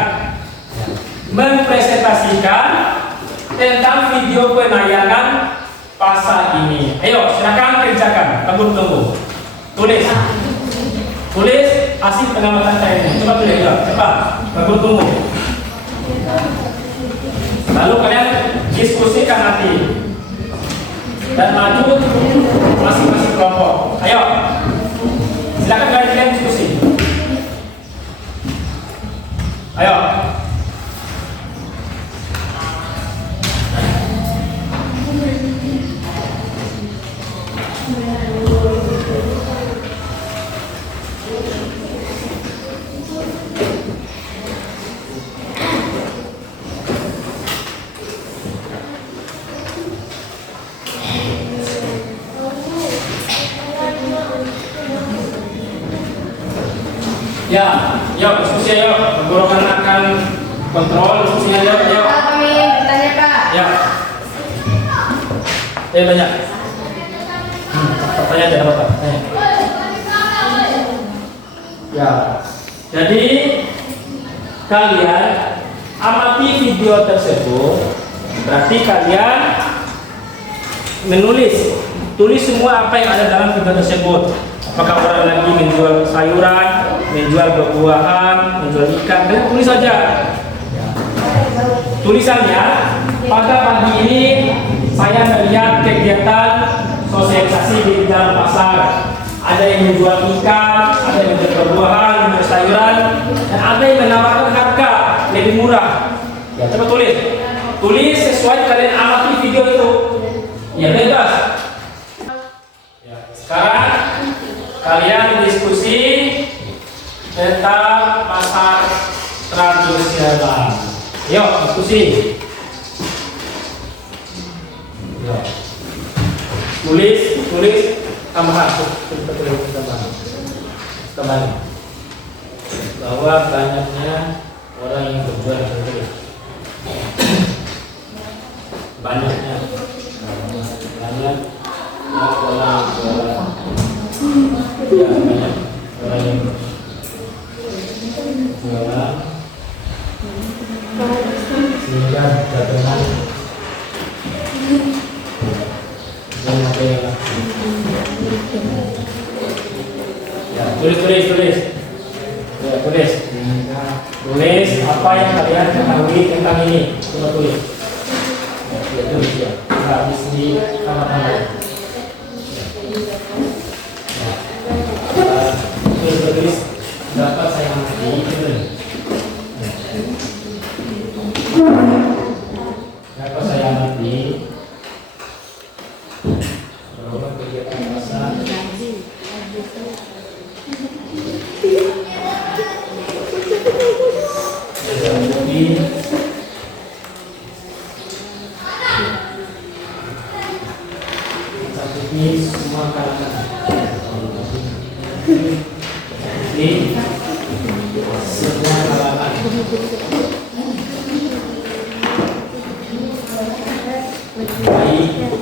tentang video penayangan pasal ini. Ayo, silakan kerjakan. Tunggu. Tulis hasil pengamatan saya ini. Coba tulis ya, cepat. Tunggu. Lalu kalian diskusikan nanti dan maju masing-masing kelompok. Ayo, silakan kalian diskusi. Ayo. Ya, yuk diskusi yuk. Guru akan kontrol diskusinya yuk. Pak, kami bertanya Pak. Ya. Tanya. Pertanyaan ada apa? Tanya. Ya. Jadi kalian amati video tersebut. Berarti kalian tulis semua apa yang ada dalam video tersebut. Apakah orang lagi menjual sayuran, menjual buah-buahan, menjual ikan, kalian tulis saja. Tulisannya, pada pagi ini saya melihat kegiatan sosialisasi di dalam pasar. Ada yang menjual ikan, ada yang menjual buah-buahan, menjual sayuran, dan ada yang menawarkan harga lebih murah. Ya, coba tulis sesuai kalian amati video itu. Ya, bebas. Ya, sekarang kalian diskusi tentang pasar tradisional. Yuk, diskusi. Yuk. Tulis tambahan. Tambahan. Bahwa banyaknya orang yang berjual sendiri. Banyaknya orang jualan. Ya, banyak orang yang jualan sehingga dagangan dan apa yang ya, tulis ya, tulis apa yang kalian ketahui tentang ini. Coba tulis ya, tulis ya, habis di kamar-kamar. Tulis dapat saya amati dapat saya amati bahwa kegiatan pasar mungkin mencakupi semua kalangan di semua kalangan. Baik ibu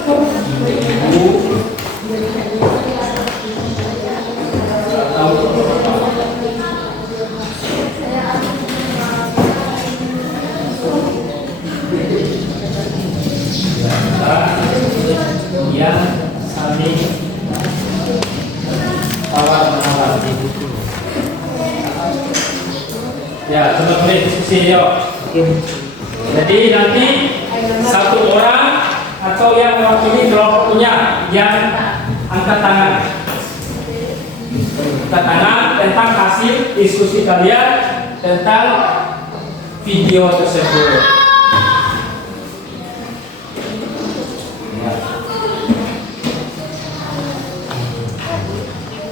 atau yang saling tawar-menawar. Ya, coba tulis diskusi yuk. Jadi nanti satu orang atau yang mewakili kelompoknya yang angkat tangan tentang hasil diskusi kalian tentang video tersebut.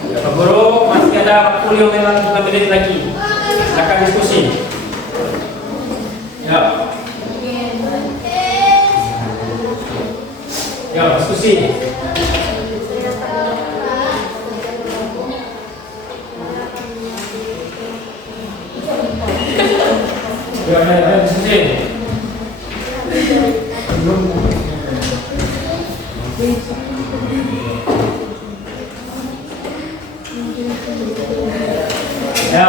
Ya, Pak Guru, masih ada 45 menit lagi. Silakan diskusi. Ya. Ya, diskusi. Ya, diskusi. Ya.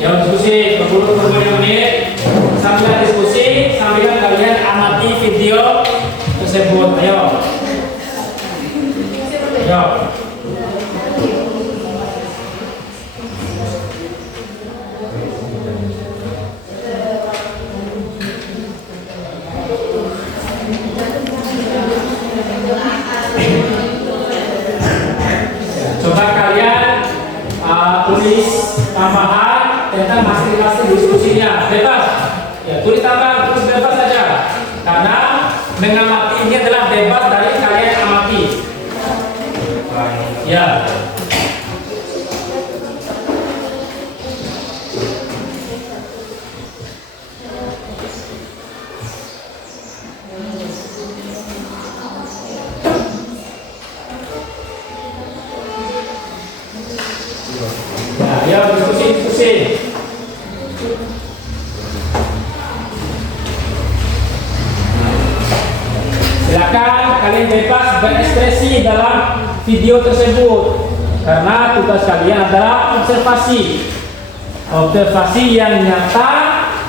Ya, diskusi beberapa menit. Sambil diskusi, sambil kalian amati video tersebut. Ayo. Ayo. Coba kalian tulis tambahan tentang masing-masing diskusinya, bebas. Ya, tulis tambahan, tulis bebas saja. Karena mengamati ini adalah bebas dari kalian amati. Ya. Ya, diskusi. Silakan kalian bebas berekspresi dalam video tersebut. Karena tugas kalian adalah observasi. Observasi yang nyata,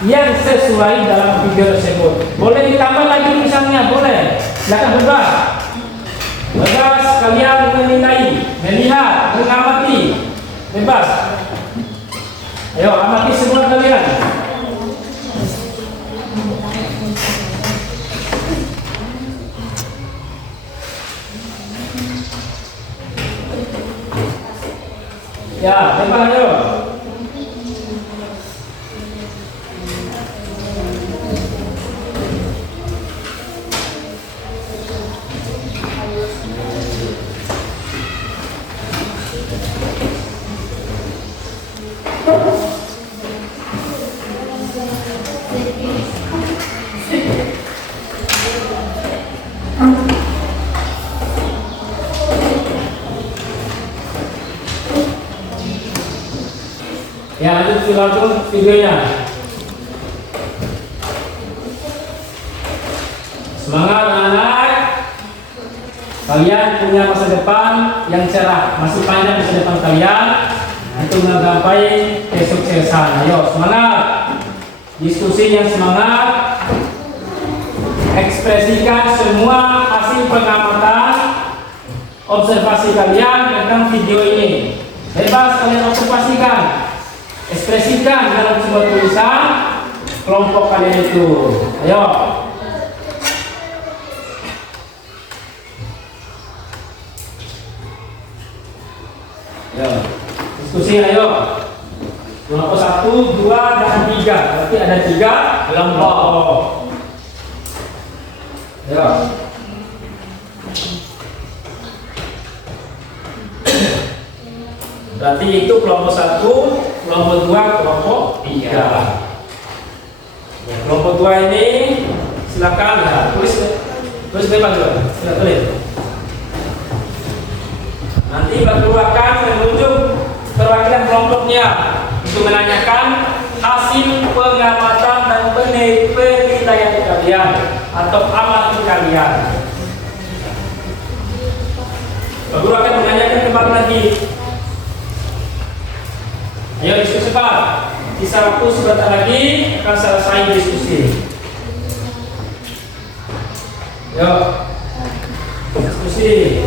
yang sesuai dalam video tersebut. Boleh ditambah lagi misalnya, boleh. Silakan bebas. Bebas kalian menilai, melihat, mengamati. Bebas. Ayo amati semua kalian. Ya, bebas ayo. Ya, lanjut videonya. Semangat anak-anak. Kalian punya masa depan yang cerah, masih panjang masa depan kalian untuk menggapai kesuksesan. Ayo semangat. Diskusi yang semangat. Ekspresikan semua hasil pengamatan observasi kalian tentang video ini. Bebas kalian observasikan. Ekspresikan dalam sebuah tulisan kelompok kalian itu. Ayo. Ayo. Diskusi ayo. Kelompok 1, 2, dan 3. Berarti ada 3 kelompok. Ayo. Berarti itu kelompok 1, kelompok 2, kelompok 3. Ya, kelompok 2 ini silakan ya, tulis bebas juga. Silakan tulis. Nanti Pak Guru akan menunjuk perwakilan kelompoknya untuk menanyakan hasil pengamatan dan penilaian kalian atau amati kalian. Pak Guru akan menanyakan kembali lagi. Ayo diskusi Pak. Sisa waktu sebentar lagi akan selesai diskusi. Yuk, diskusi.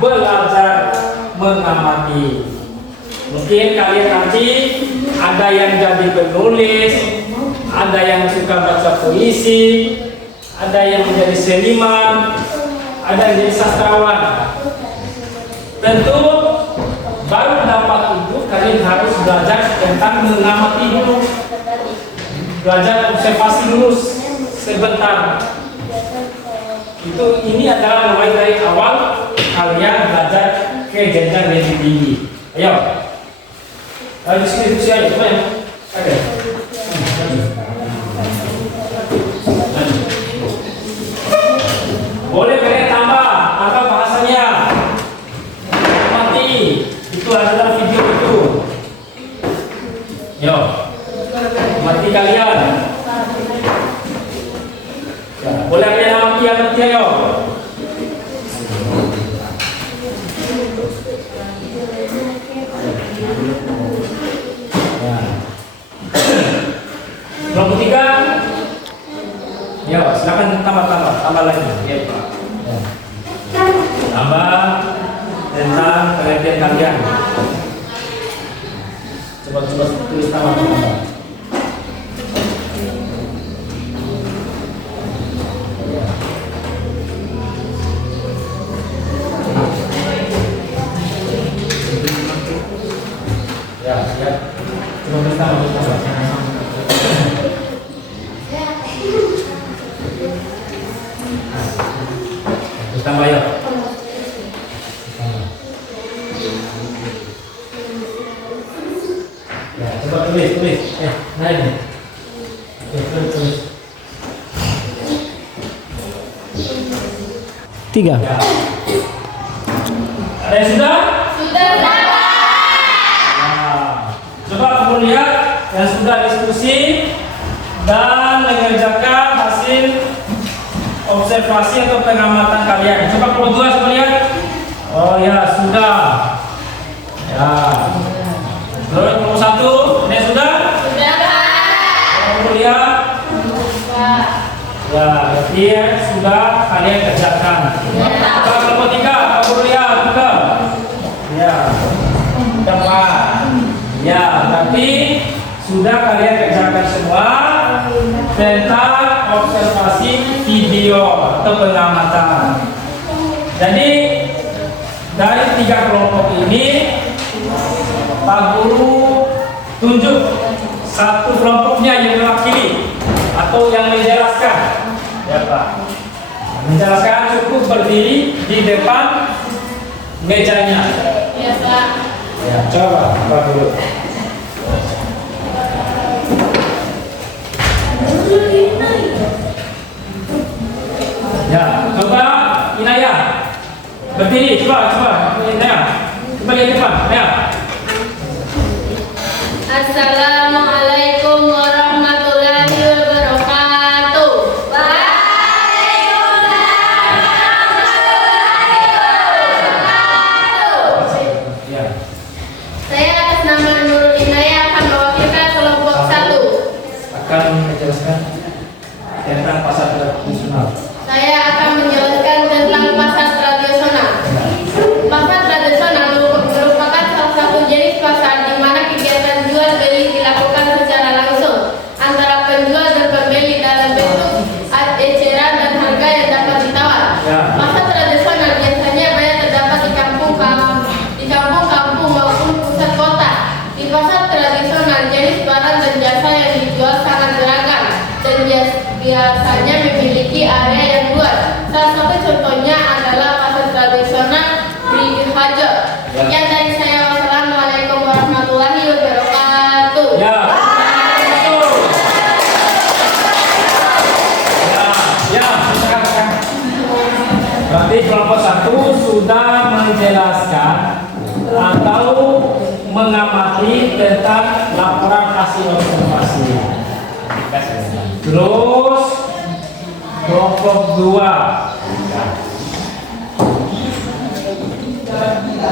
belajar mengamati. Mungkin kalian nanti ada yang jadi penulis, ada yang suka baca puisi, ada yang menjadi seniman, ada yang jadi sastrawan. Tentu baru dapat itu kalian harus belajar tentang mengamati dulu, belajar observasi dulu sebentar. Ini adalah mulai dari awal kalian belajar ke jenjang lebih tinggi. Ayo, diskusi aja, coba ya. Oke. Boleh kalian tambah apa bahasanya? Mati itu adalah video itu. Yo, mati kalian. Ya, boleh kalian amati ayo. Kelompok 3. Ya, silakan tambah lagi. Ya, Pak. Ya. Tambah tentang pengertian kalian. Coba tulis tambah. Ya. Coba tulis tambah. Tambah ya. Ya, coba tulis. Naik nih. Tulis. 3. Ya. Ada yang sudah? Sudah. Nah, coba kamu lihat yang sudah diskusi dan mengerjakan hasil observasi atau pengamatan kalian. Coba kelompok 2 coba lihat. Oh ya, sudah. Ya. Terus kelompok 1, ini sudah? Sudah, Pak. Kamu lihat. Ya, berarti sudah kalian kerjakan. Coba kelompok 3, kamu lihat juga. Ya. Tepat. Ya, tapi sudah kalian kerjakan semua tentang observasi video atau pengamatan. Jadi dari 3 kelompok ini Pak Guru tunjuk satu kelompoknya yang mewakili atau yang menjelaskan. Ya Pak. Menjelaskan cukup berdiri di depan mejanya. Ya, Pak. Ya, coba Pak Guru. Ya, coba Inayah berdiri, coba Inayah, coba lihat depan, ya. Assalamualaikum warahmatullahi wabarakatuh. Ya. Saya atas nama Nurul Inayah akan mewakilkan kelompok 1. Akan menjelaskan tentang pasar tradisional. Saya akan menjelaskan tentang pasar tradisional. Pasar tradisional merupakan salah satu jenis pasar di mana kegiatan jual beli dilakukan secara langsung antara penjual dan pembeli dalam bentuk eceran dan harga yang dapat ditawar. Ya. Pasar tradisional biasanya banyak terdapat di kampung-kampung maupun pusat kota. Di pasar tradisional jenis barang dan jasa yang dijual sangat beragam dan biasanya memiliki area yang luas. Salah satu contohnya adalah pasar tradisional Brihajo. Sekian dari saya. Wassalamualaikum warahmatullahi wabarakatuh. Ya. Ya, silakan. Berarti kelompok 1 sudah menjelaskan atau mengamati tentang laporan hasil observasi. Terus kelompok 2.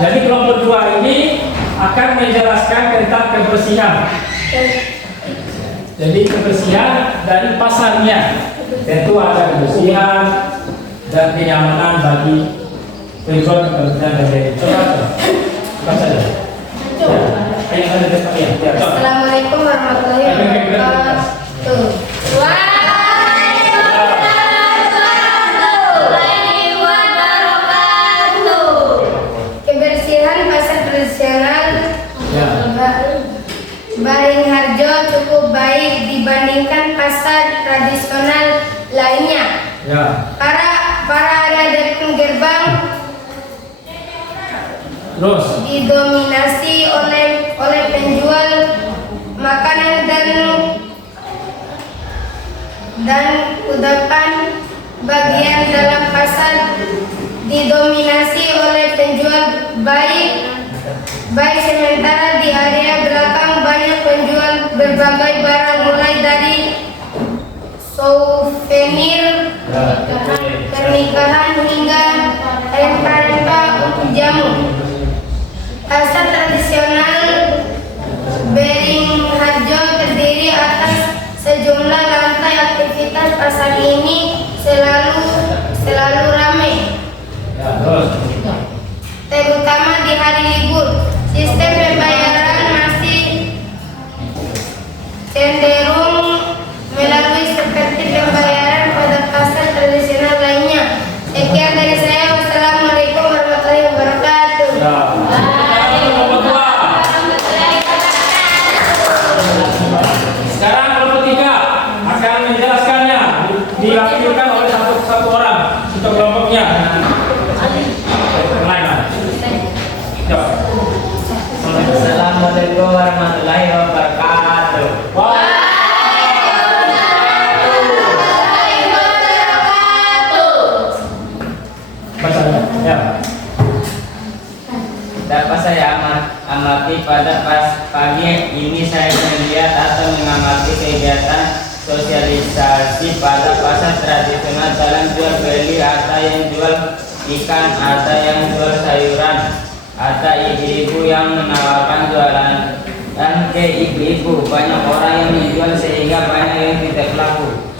Jadi kelompok 2 ini akan menjelaskan tentang kebersihan. Jadi kebersihan dari pasarnya. Tentu ada kebersihan dan kenyamanan bagi penjual kementerian dan biaya. Coba saja. Ayo ada kalian. Ya, coba. Assalamualaikum warahmatullahi wabarakatuh. Kebersihan pasar tradisional Beringharjo cukup baik dibandingkan pasar tradisional lainnya. Ya. Para area depan gerbang Terus. didominasi oleh penjual makanan dan kudapan. Bagian dalam pasar didominasi oleh penjual baik sementara di area belakang banyak penjual berbagai barang mulai dari souvenir pernikahan hingga rempah-rempah untuk jamu. Pasar tradisional Beringharjo terdiri atas sejumlah lantai. Aktivitas pasar ini selalu ramai, terutama di hari libur. Sistem pembayaran masih cenderung melalui seperti pembayaran pada pasar tradisional lainnya. Sekian dari saya. Wassalamualaikum warahmatullahi wabarakatuh. Sekarang kelompok 3 akan menjelaskannya, diwakilkan oleh satu orang untuk kelompoknya. Assalamualaikum warahmatullahi wabarakatuh. Dapat saya amati pada pagi ini saya melihat atau mengamati kegiatan sosialisasi pada pasar tradisional dalam jual beli. Ada yang jual ikan, ada yang jual sayuran, ada ibu-ibu yang menawarkan jualan dan ke ibu-ibu. Banyak orang yang menjual sehingga banyak yang tidak laku.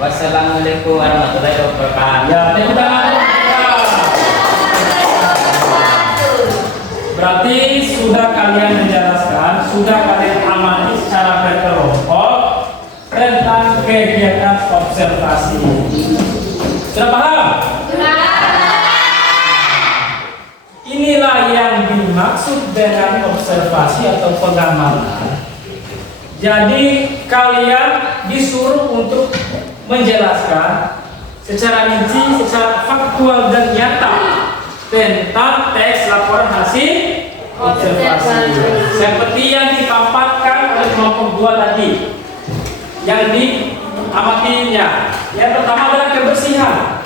Wassalamualaikum warahmatullahi wabarakatuh. Ya, tepuk tangan. Berarti sudah kalian menjelaskan, sudah kalian amati secara berkelompok tentang kegiatan observasi. Sudah paham? Inilah yang dimaksud dengan observasi atau pengamalan. Jadi kalian disuruh untuk menjelaskan secara rinci, secara faktual dan nyata tentang teks laporan hasil observasi. Seperti yang dipaparkan oleh kelompok 2 tadi, yang diamatinya. Yang pertama adalah kebersihan.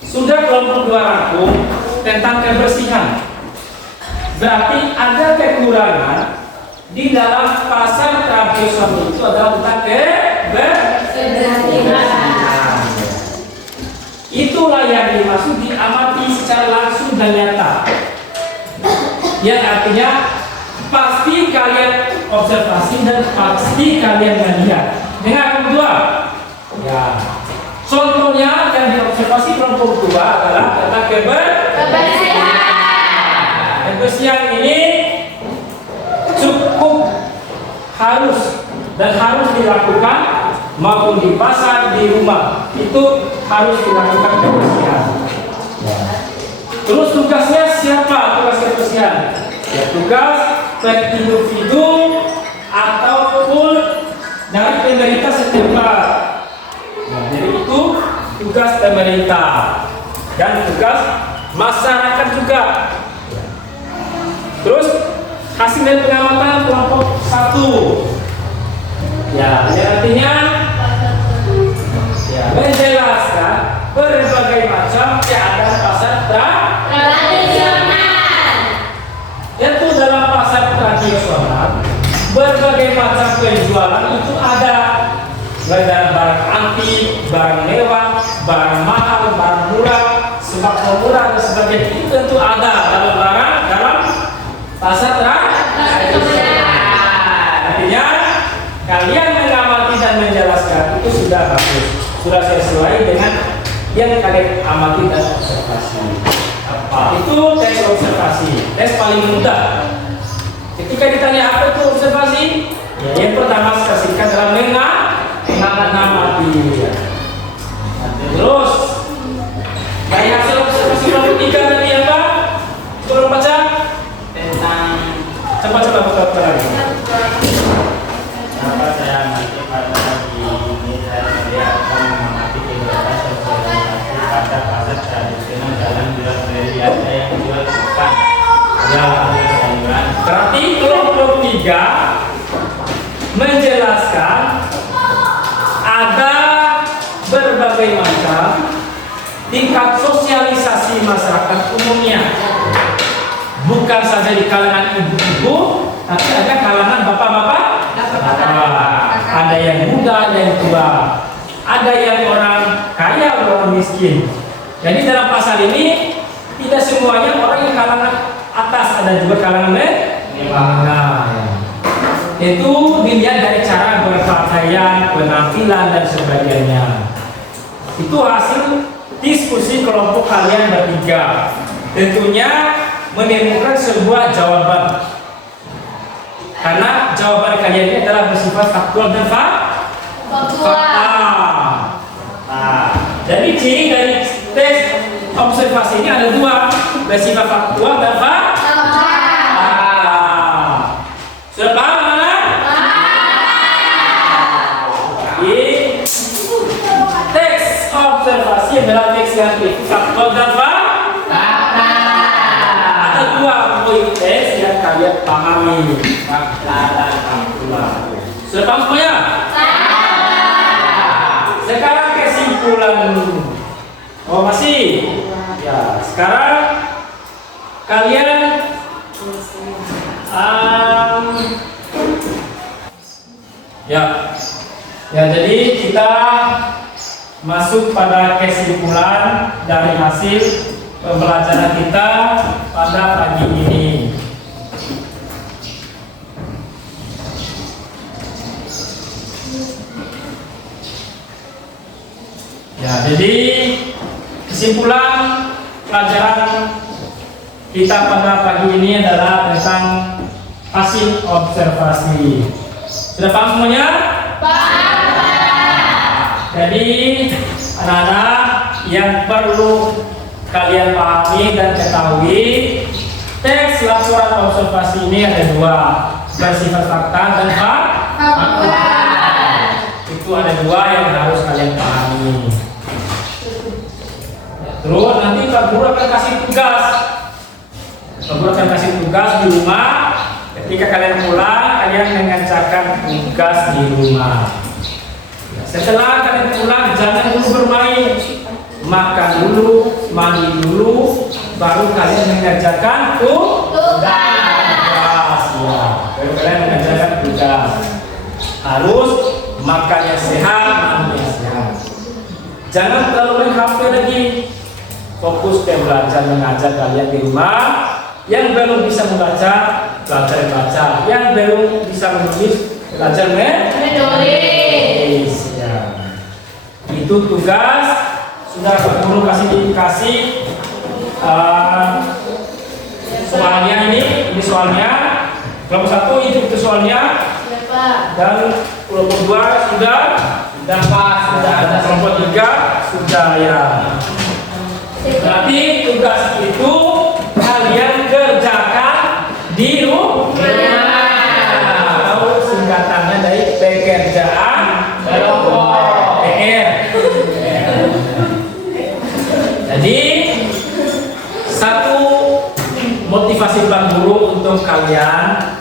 Sudah kelompok 2 rangkum tentang kebersihan. Berarti ada kekurangan di dalam pasar tradisional itu adalah tentang kebersihan. Itulah yang dimaksud diamati secara langsung dan nyata. Yang artinya pasti kalian observasi dan pasti kalian melihat. Dengan kedua, ya. Contohnya yang diobservasi kelompok 2 adalah tentang kebersihan. Kebersihan ini cukup harus dilakukan maupun di pasar, di rumah itu harus dilakukan kebersihan. Terus tugasnya siapa tugas kebersihan? Ya, tugas per individu ataupun dari pemerintah setempat. Nah, jadi itu tugas pemerintah dan tugas masyarakat juga. Terus hasil dari pengamatan kelompok 1. Ya, artinya menjelaskan berbagai macam keadaan pasar tradisional. Yaitu dalam pasar tradisional berbagai macam penjualan itu ada, mulai dari barang antik, barang mewah, barang mahal, barang murah, sembako murah dan sebagainya. Itu tentu ada dalam pasar tradisional. Artinya kalian mengamati dan menjelaskan itu sudah bagus, sudah sesuai dengan yang kalian amati dan observasi. Apa itu tes observasi? Tes paling mudah. Ketika ditanya apa itu observasi, ya, yang pertama kasihkan adalah mengamati. Terus dari hasil observasi nomor 3 tadi apa? Tolong baca tentang coba buka lagi. apa saya amati pada pagi ini saya melihat atau mengamati kegiatan sosialisasi pada pasar tradisional dalam jual beli ada yang jual bukan Ya, sayuran. berarti kelompok 3 menjelaskan ada berbagai macam tingkat sosialisasi masyarakat umumnya, bukan saja di kalangan ibu-ibu, tapi ada kalangan bapak-bapak. Ada yang muda, ada yang tua, ada yang orang kaya, orang miskin. Jadi dalam pasal ini tidak semuanya orang yang kalangan atas, ada juga kalangan menengah. Itu dilihat dari cara berpakaian, penampilan dan sebagainya. Itu hasil diskusi kelompok kalian bertiga. Tentunya menemukan sebuah jawaban. Karena jawaban kalian ini adalah bersifat faktual dan fakta. Nah, jadi ciri dari tes observasi ini ada 2, bersifat faktual dan fakta. Sudah paham anak? Teks observasi adalah teks yang faktual dan fakta. Ada 2 poin teks yang kalian pahami, fakta dan faktual. Sudah paham semuanya? Sekarang kesimpulan. Oh masih? Ya, sekarang kalian jadi kita masuk pada kesimpulan dari hasil pembelajaran kita pada pagi ini. Ya, jadi kesimpulan pelajaran kita pada pagi ini adalah tentang hasil observasi. Sudah paham semuanya? Jadi anak-anak yang perlu kalian pahami dan ketahui, teks laporan observasi ini ada 2, bersifat fakta dan fakta. Itu ada 2 yang harus kalian pahami. Terus nanti Pak Guru akan kasih tugas. Pak Guru akan kasih tugas di rumah. Ketika kalian pulang, kalian mengerjakan tugas di rumah. Setelah kalian pulang, jangan dulu bermain, makan dulu, mandi dulu, baru kalian mengerjakan tugas. Ya, baru kalian mengerjakan tugas. Harus makan yang sehat, mandi yang sehat. Jangan terlalu main HP lagi. Fokus ke belajar mengajar kalian di rumah. Yang belum bisa membaca, belajar baca. Yang belum bisa menulis, belajar menulis. Ya. Itu tugas. Sudah Pak Guru dikasih soalnya ini soalnya. Kelompok 1 itu soalnya. Dan kelompok 2 sudah dapat, sudah ada. Kelompok 3 sudah ya. Berarti tugas itu kalian kerjakan di rumah. Atau singkatannya dari pekerjaan kelompok PR. Jadi satu motivasi Pak Guru untuk kalian,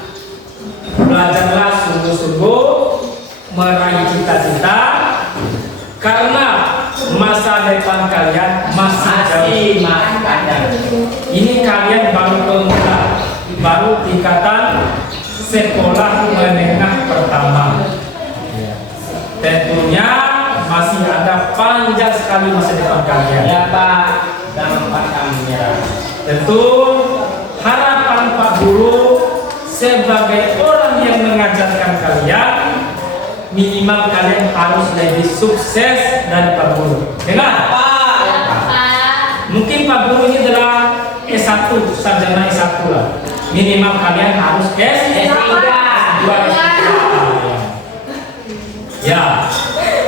belajarlah sungguh-sungguh meraih cita-cita, karena masa depan kalian masih jauh. Ini kalian baru pemuda, baru tingkatan sekolah menengah pertama. Tentunya masih ada panjang sekali masa depan kalian. Ya Pak, dampak kamera. Tentu harapan Pak Guru sebagai orang yang mengajarkan kalian, minimal kalian harus lebih sukses dari Pak Guru. Dengar? Pak. Bapak ini adalah S1, sarjana S1 lah. Minimal kalian harus S3. Ya.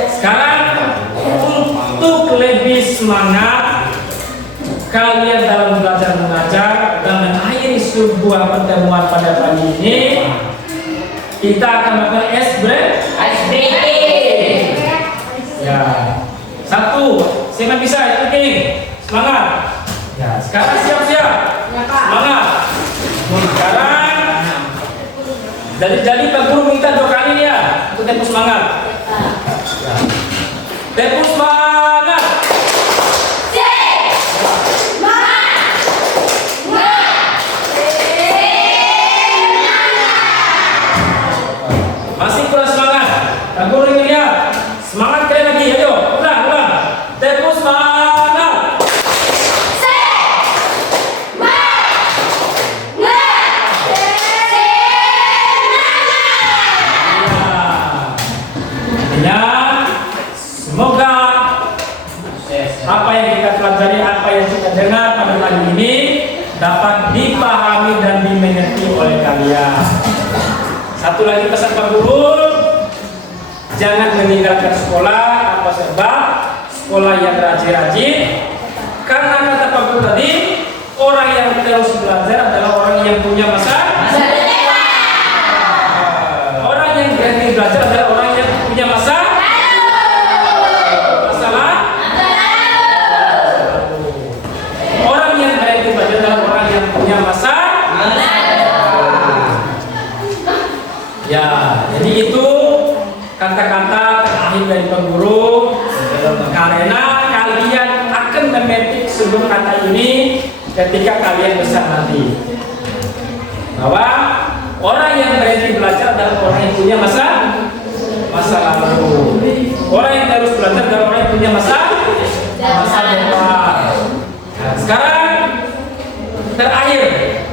Sekarang untuk lebih semangat kalian dalam belajar mengajar dan mengakhiri sebuah pertemuan pada pagi ini, kita akan melakukan ice breaking. Ya. Satu, siapa bisa? Yang penting semangat. Ya, sekarang siap-siap. Semangat. Sekarang jadi Pak Guru minta 2 kali ya untuk tempo semangat. Ya. Tempo semangat. Masih kurang semangat. Pak Guru ingin lihat semangat kalian lagi. Ayo, ulang. Tempo semangat. Ya. Semoga apa yang kita pelajari, apa yang kita dengar pada pagi ini dapat dipahami dan dimengerti oleh kalian. Satu lagi pesan Pak Guru, jangan meninggalkan sekolah. Apa sebab? Sekolah yang rajin-rajin. Karena kata Pak Guru tadi, orang yang terus belajar adalah orang yang punya masa depan. Orang yang berhenti belajar adalah orang yang punya masa Orang yang berhenti belajar adalah orang yang punya masa. Ya, jadi itu kata-kata terakhir dari Pak Guru. Karena kalian akan memetik sebelum kata ini ketika kalian besar nanti, bahwa orang yang berhenti belajar adalah orang yang punya masa lalu. Orang yang terus belajar adalah orang yang punya masa depan. Nah, sekarang terakhir,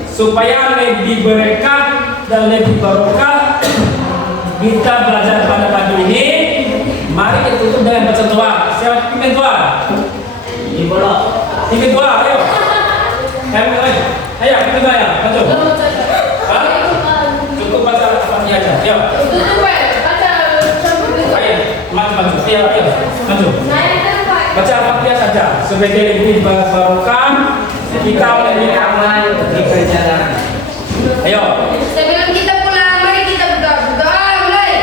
supaya lebih berkah dan lebih barokah kita belajar pada pagi ini, mari kita tutup dengan baca doa. Siapa pimpin doa? Pimpin doa, ayo. Ayo, pimpin doa ya. Baca. Cukup baca Al-Fatihah aja. Ayo. Ayo, maju. Ayo. Maju. Baca Al-Fatihah saja sebagai lebih barokah kita lebih aman di perjalanan. Ayo. Sebelum kita pulang, mari kita berdoa. Mulai.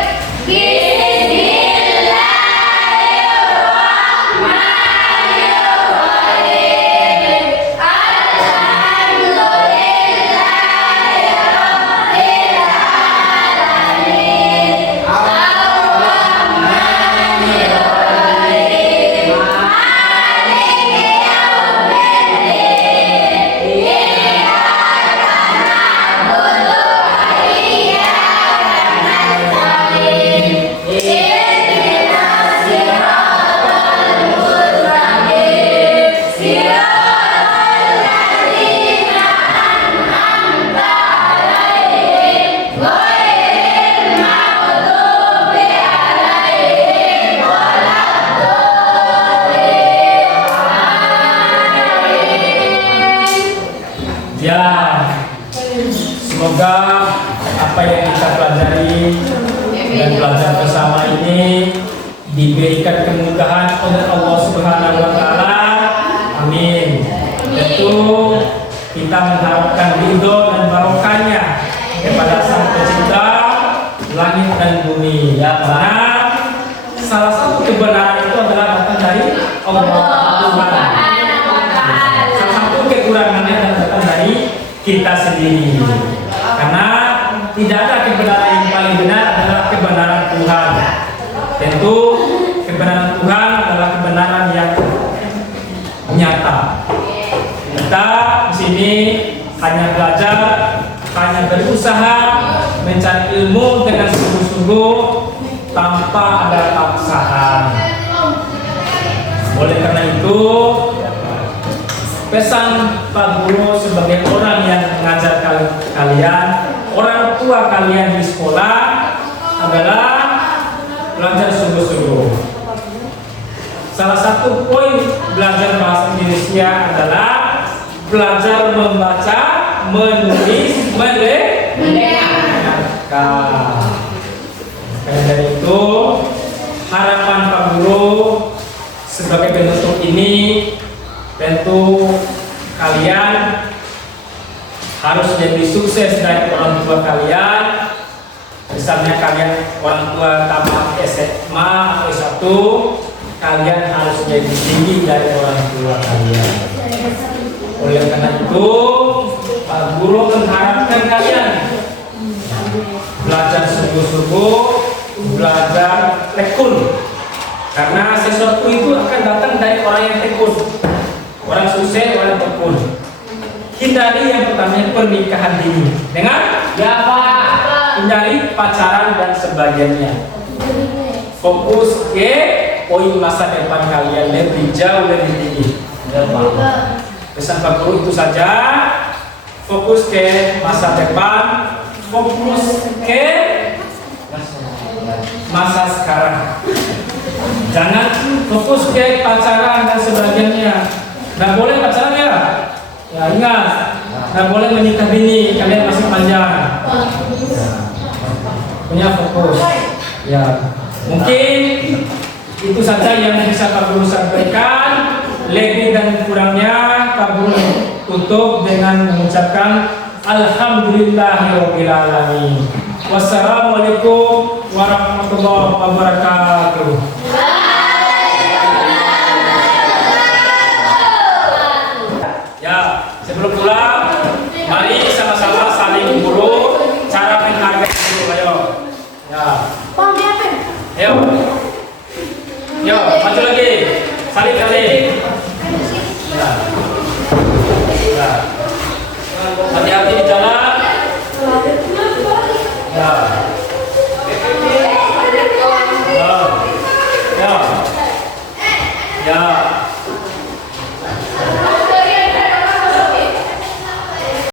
Ya, semoga apa yang kita pelajari dan belajar bersama ini diberikan kemudahan oleh Allah Subhanahu wa Ta'ala. Amin. Tentu kita mengharapkan ridho dan barokahnya kepada Sang Pencipta langit dan bumi. Ya, karena salah satu kebenaran itu adalah datang dari Allah Tuhan. Salah satu kekurangannya datang dari kita sendiri. Karena tidak ada kebenaran yang paling benar adalah kebenaran Tuhan. Tentu kebenaran Tuhan adalah kebenaran yang nyata. Kita di sini hanya belajar, hanya berusaha mencari ilmu dengan sungguh-sungguh tanpa ada paksaan. Oleh karena itu, pesan Pak Guru sebagai orang yang mengajar kalian, orang tua kalian di sekolah adalah belajar sungguh-sungguh. Salah satu poin belajar bahasa Indonesia adalah belajar membaca, menulis, mendengarkan. Karena dari itu harapan Pak Guru sebagai penutup ini tentu kalian harus lebih sukses dari orang tua kalian. Misalnya kalian orang tua tamat SMA atau S1, kalian harus lebih tinggi dari orang tua kalian. Oleh karena itu, Pak Guru mengharapkan kalian belajar sungguh-sungguh, belajar tekun. Karena sesuatu itu akan datang dari orang yang tekun. Orang sukses, orang tekun. Hindari yang pertama pernikahan dini. Dengar? Ya Pak. Hindari pacaran dan sebagainya. Fokus ke poin masa depan kalian lebih jauh, lebih tinggi. Ya Pak. Pesan Pak Guru itu saja. Fokus ke masa depan, fokus ke masa sekarang. Jangan fokus ke pacaran dan sebagainya. Nggak boleh pacaran ya. Ya ingat, nggak boleh menikah dini. Kalian masih panjang. Punya fokus. Ya, mungkin itu saja yang bisa Pak Guru sampaikan. Lebih dan kurangnya Pak Guru tutup dengan mengucapkan Alhamdulillahirabbil alamin. Wassalamualaikum warahmatullahi wabarakatuh. Ya, sebelum pulang, mari sama-sama saling guru cara menghargai guru. Ayo. Ya. Ayo. Yo, maju lagi. Saling.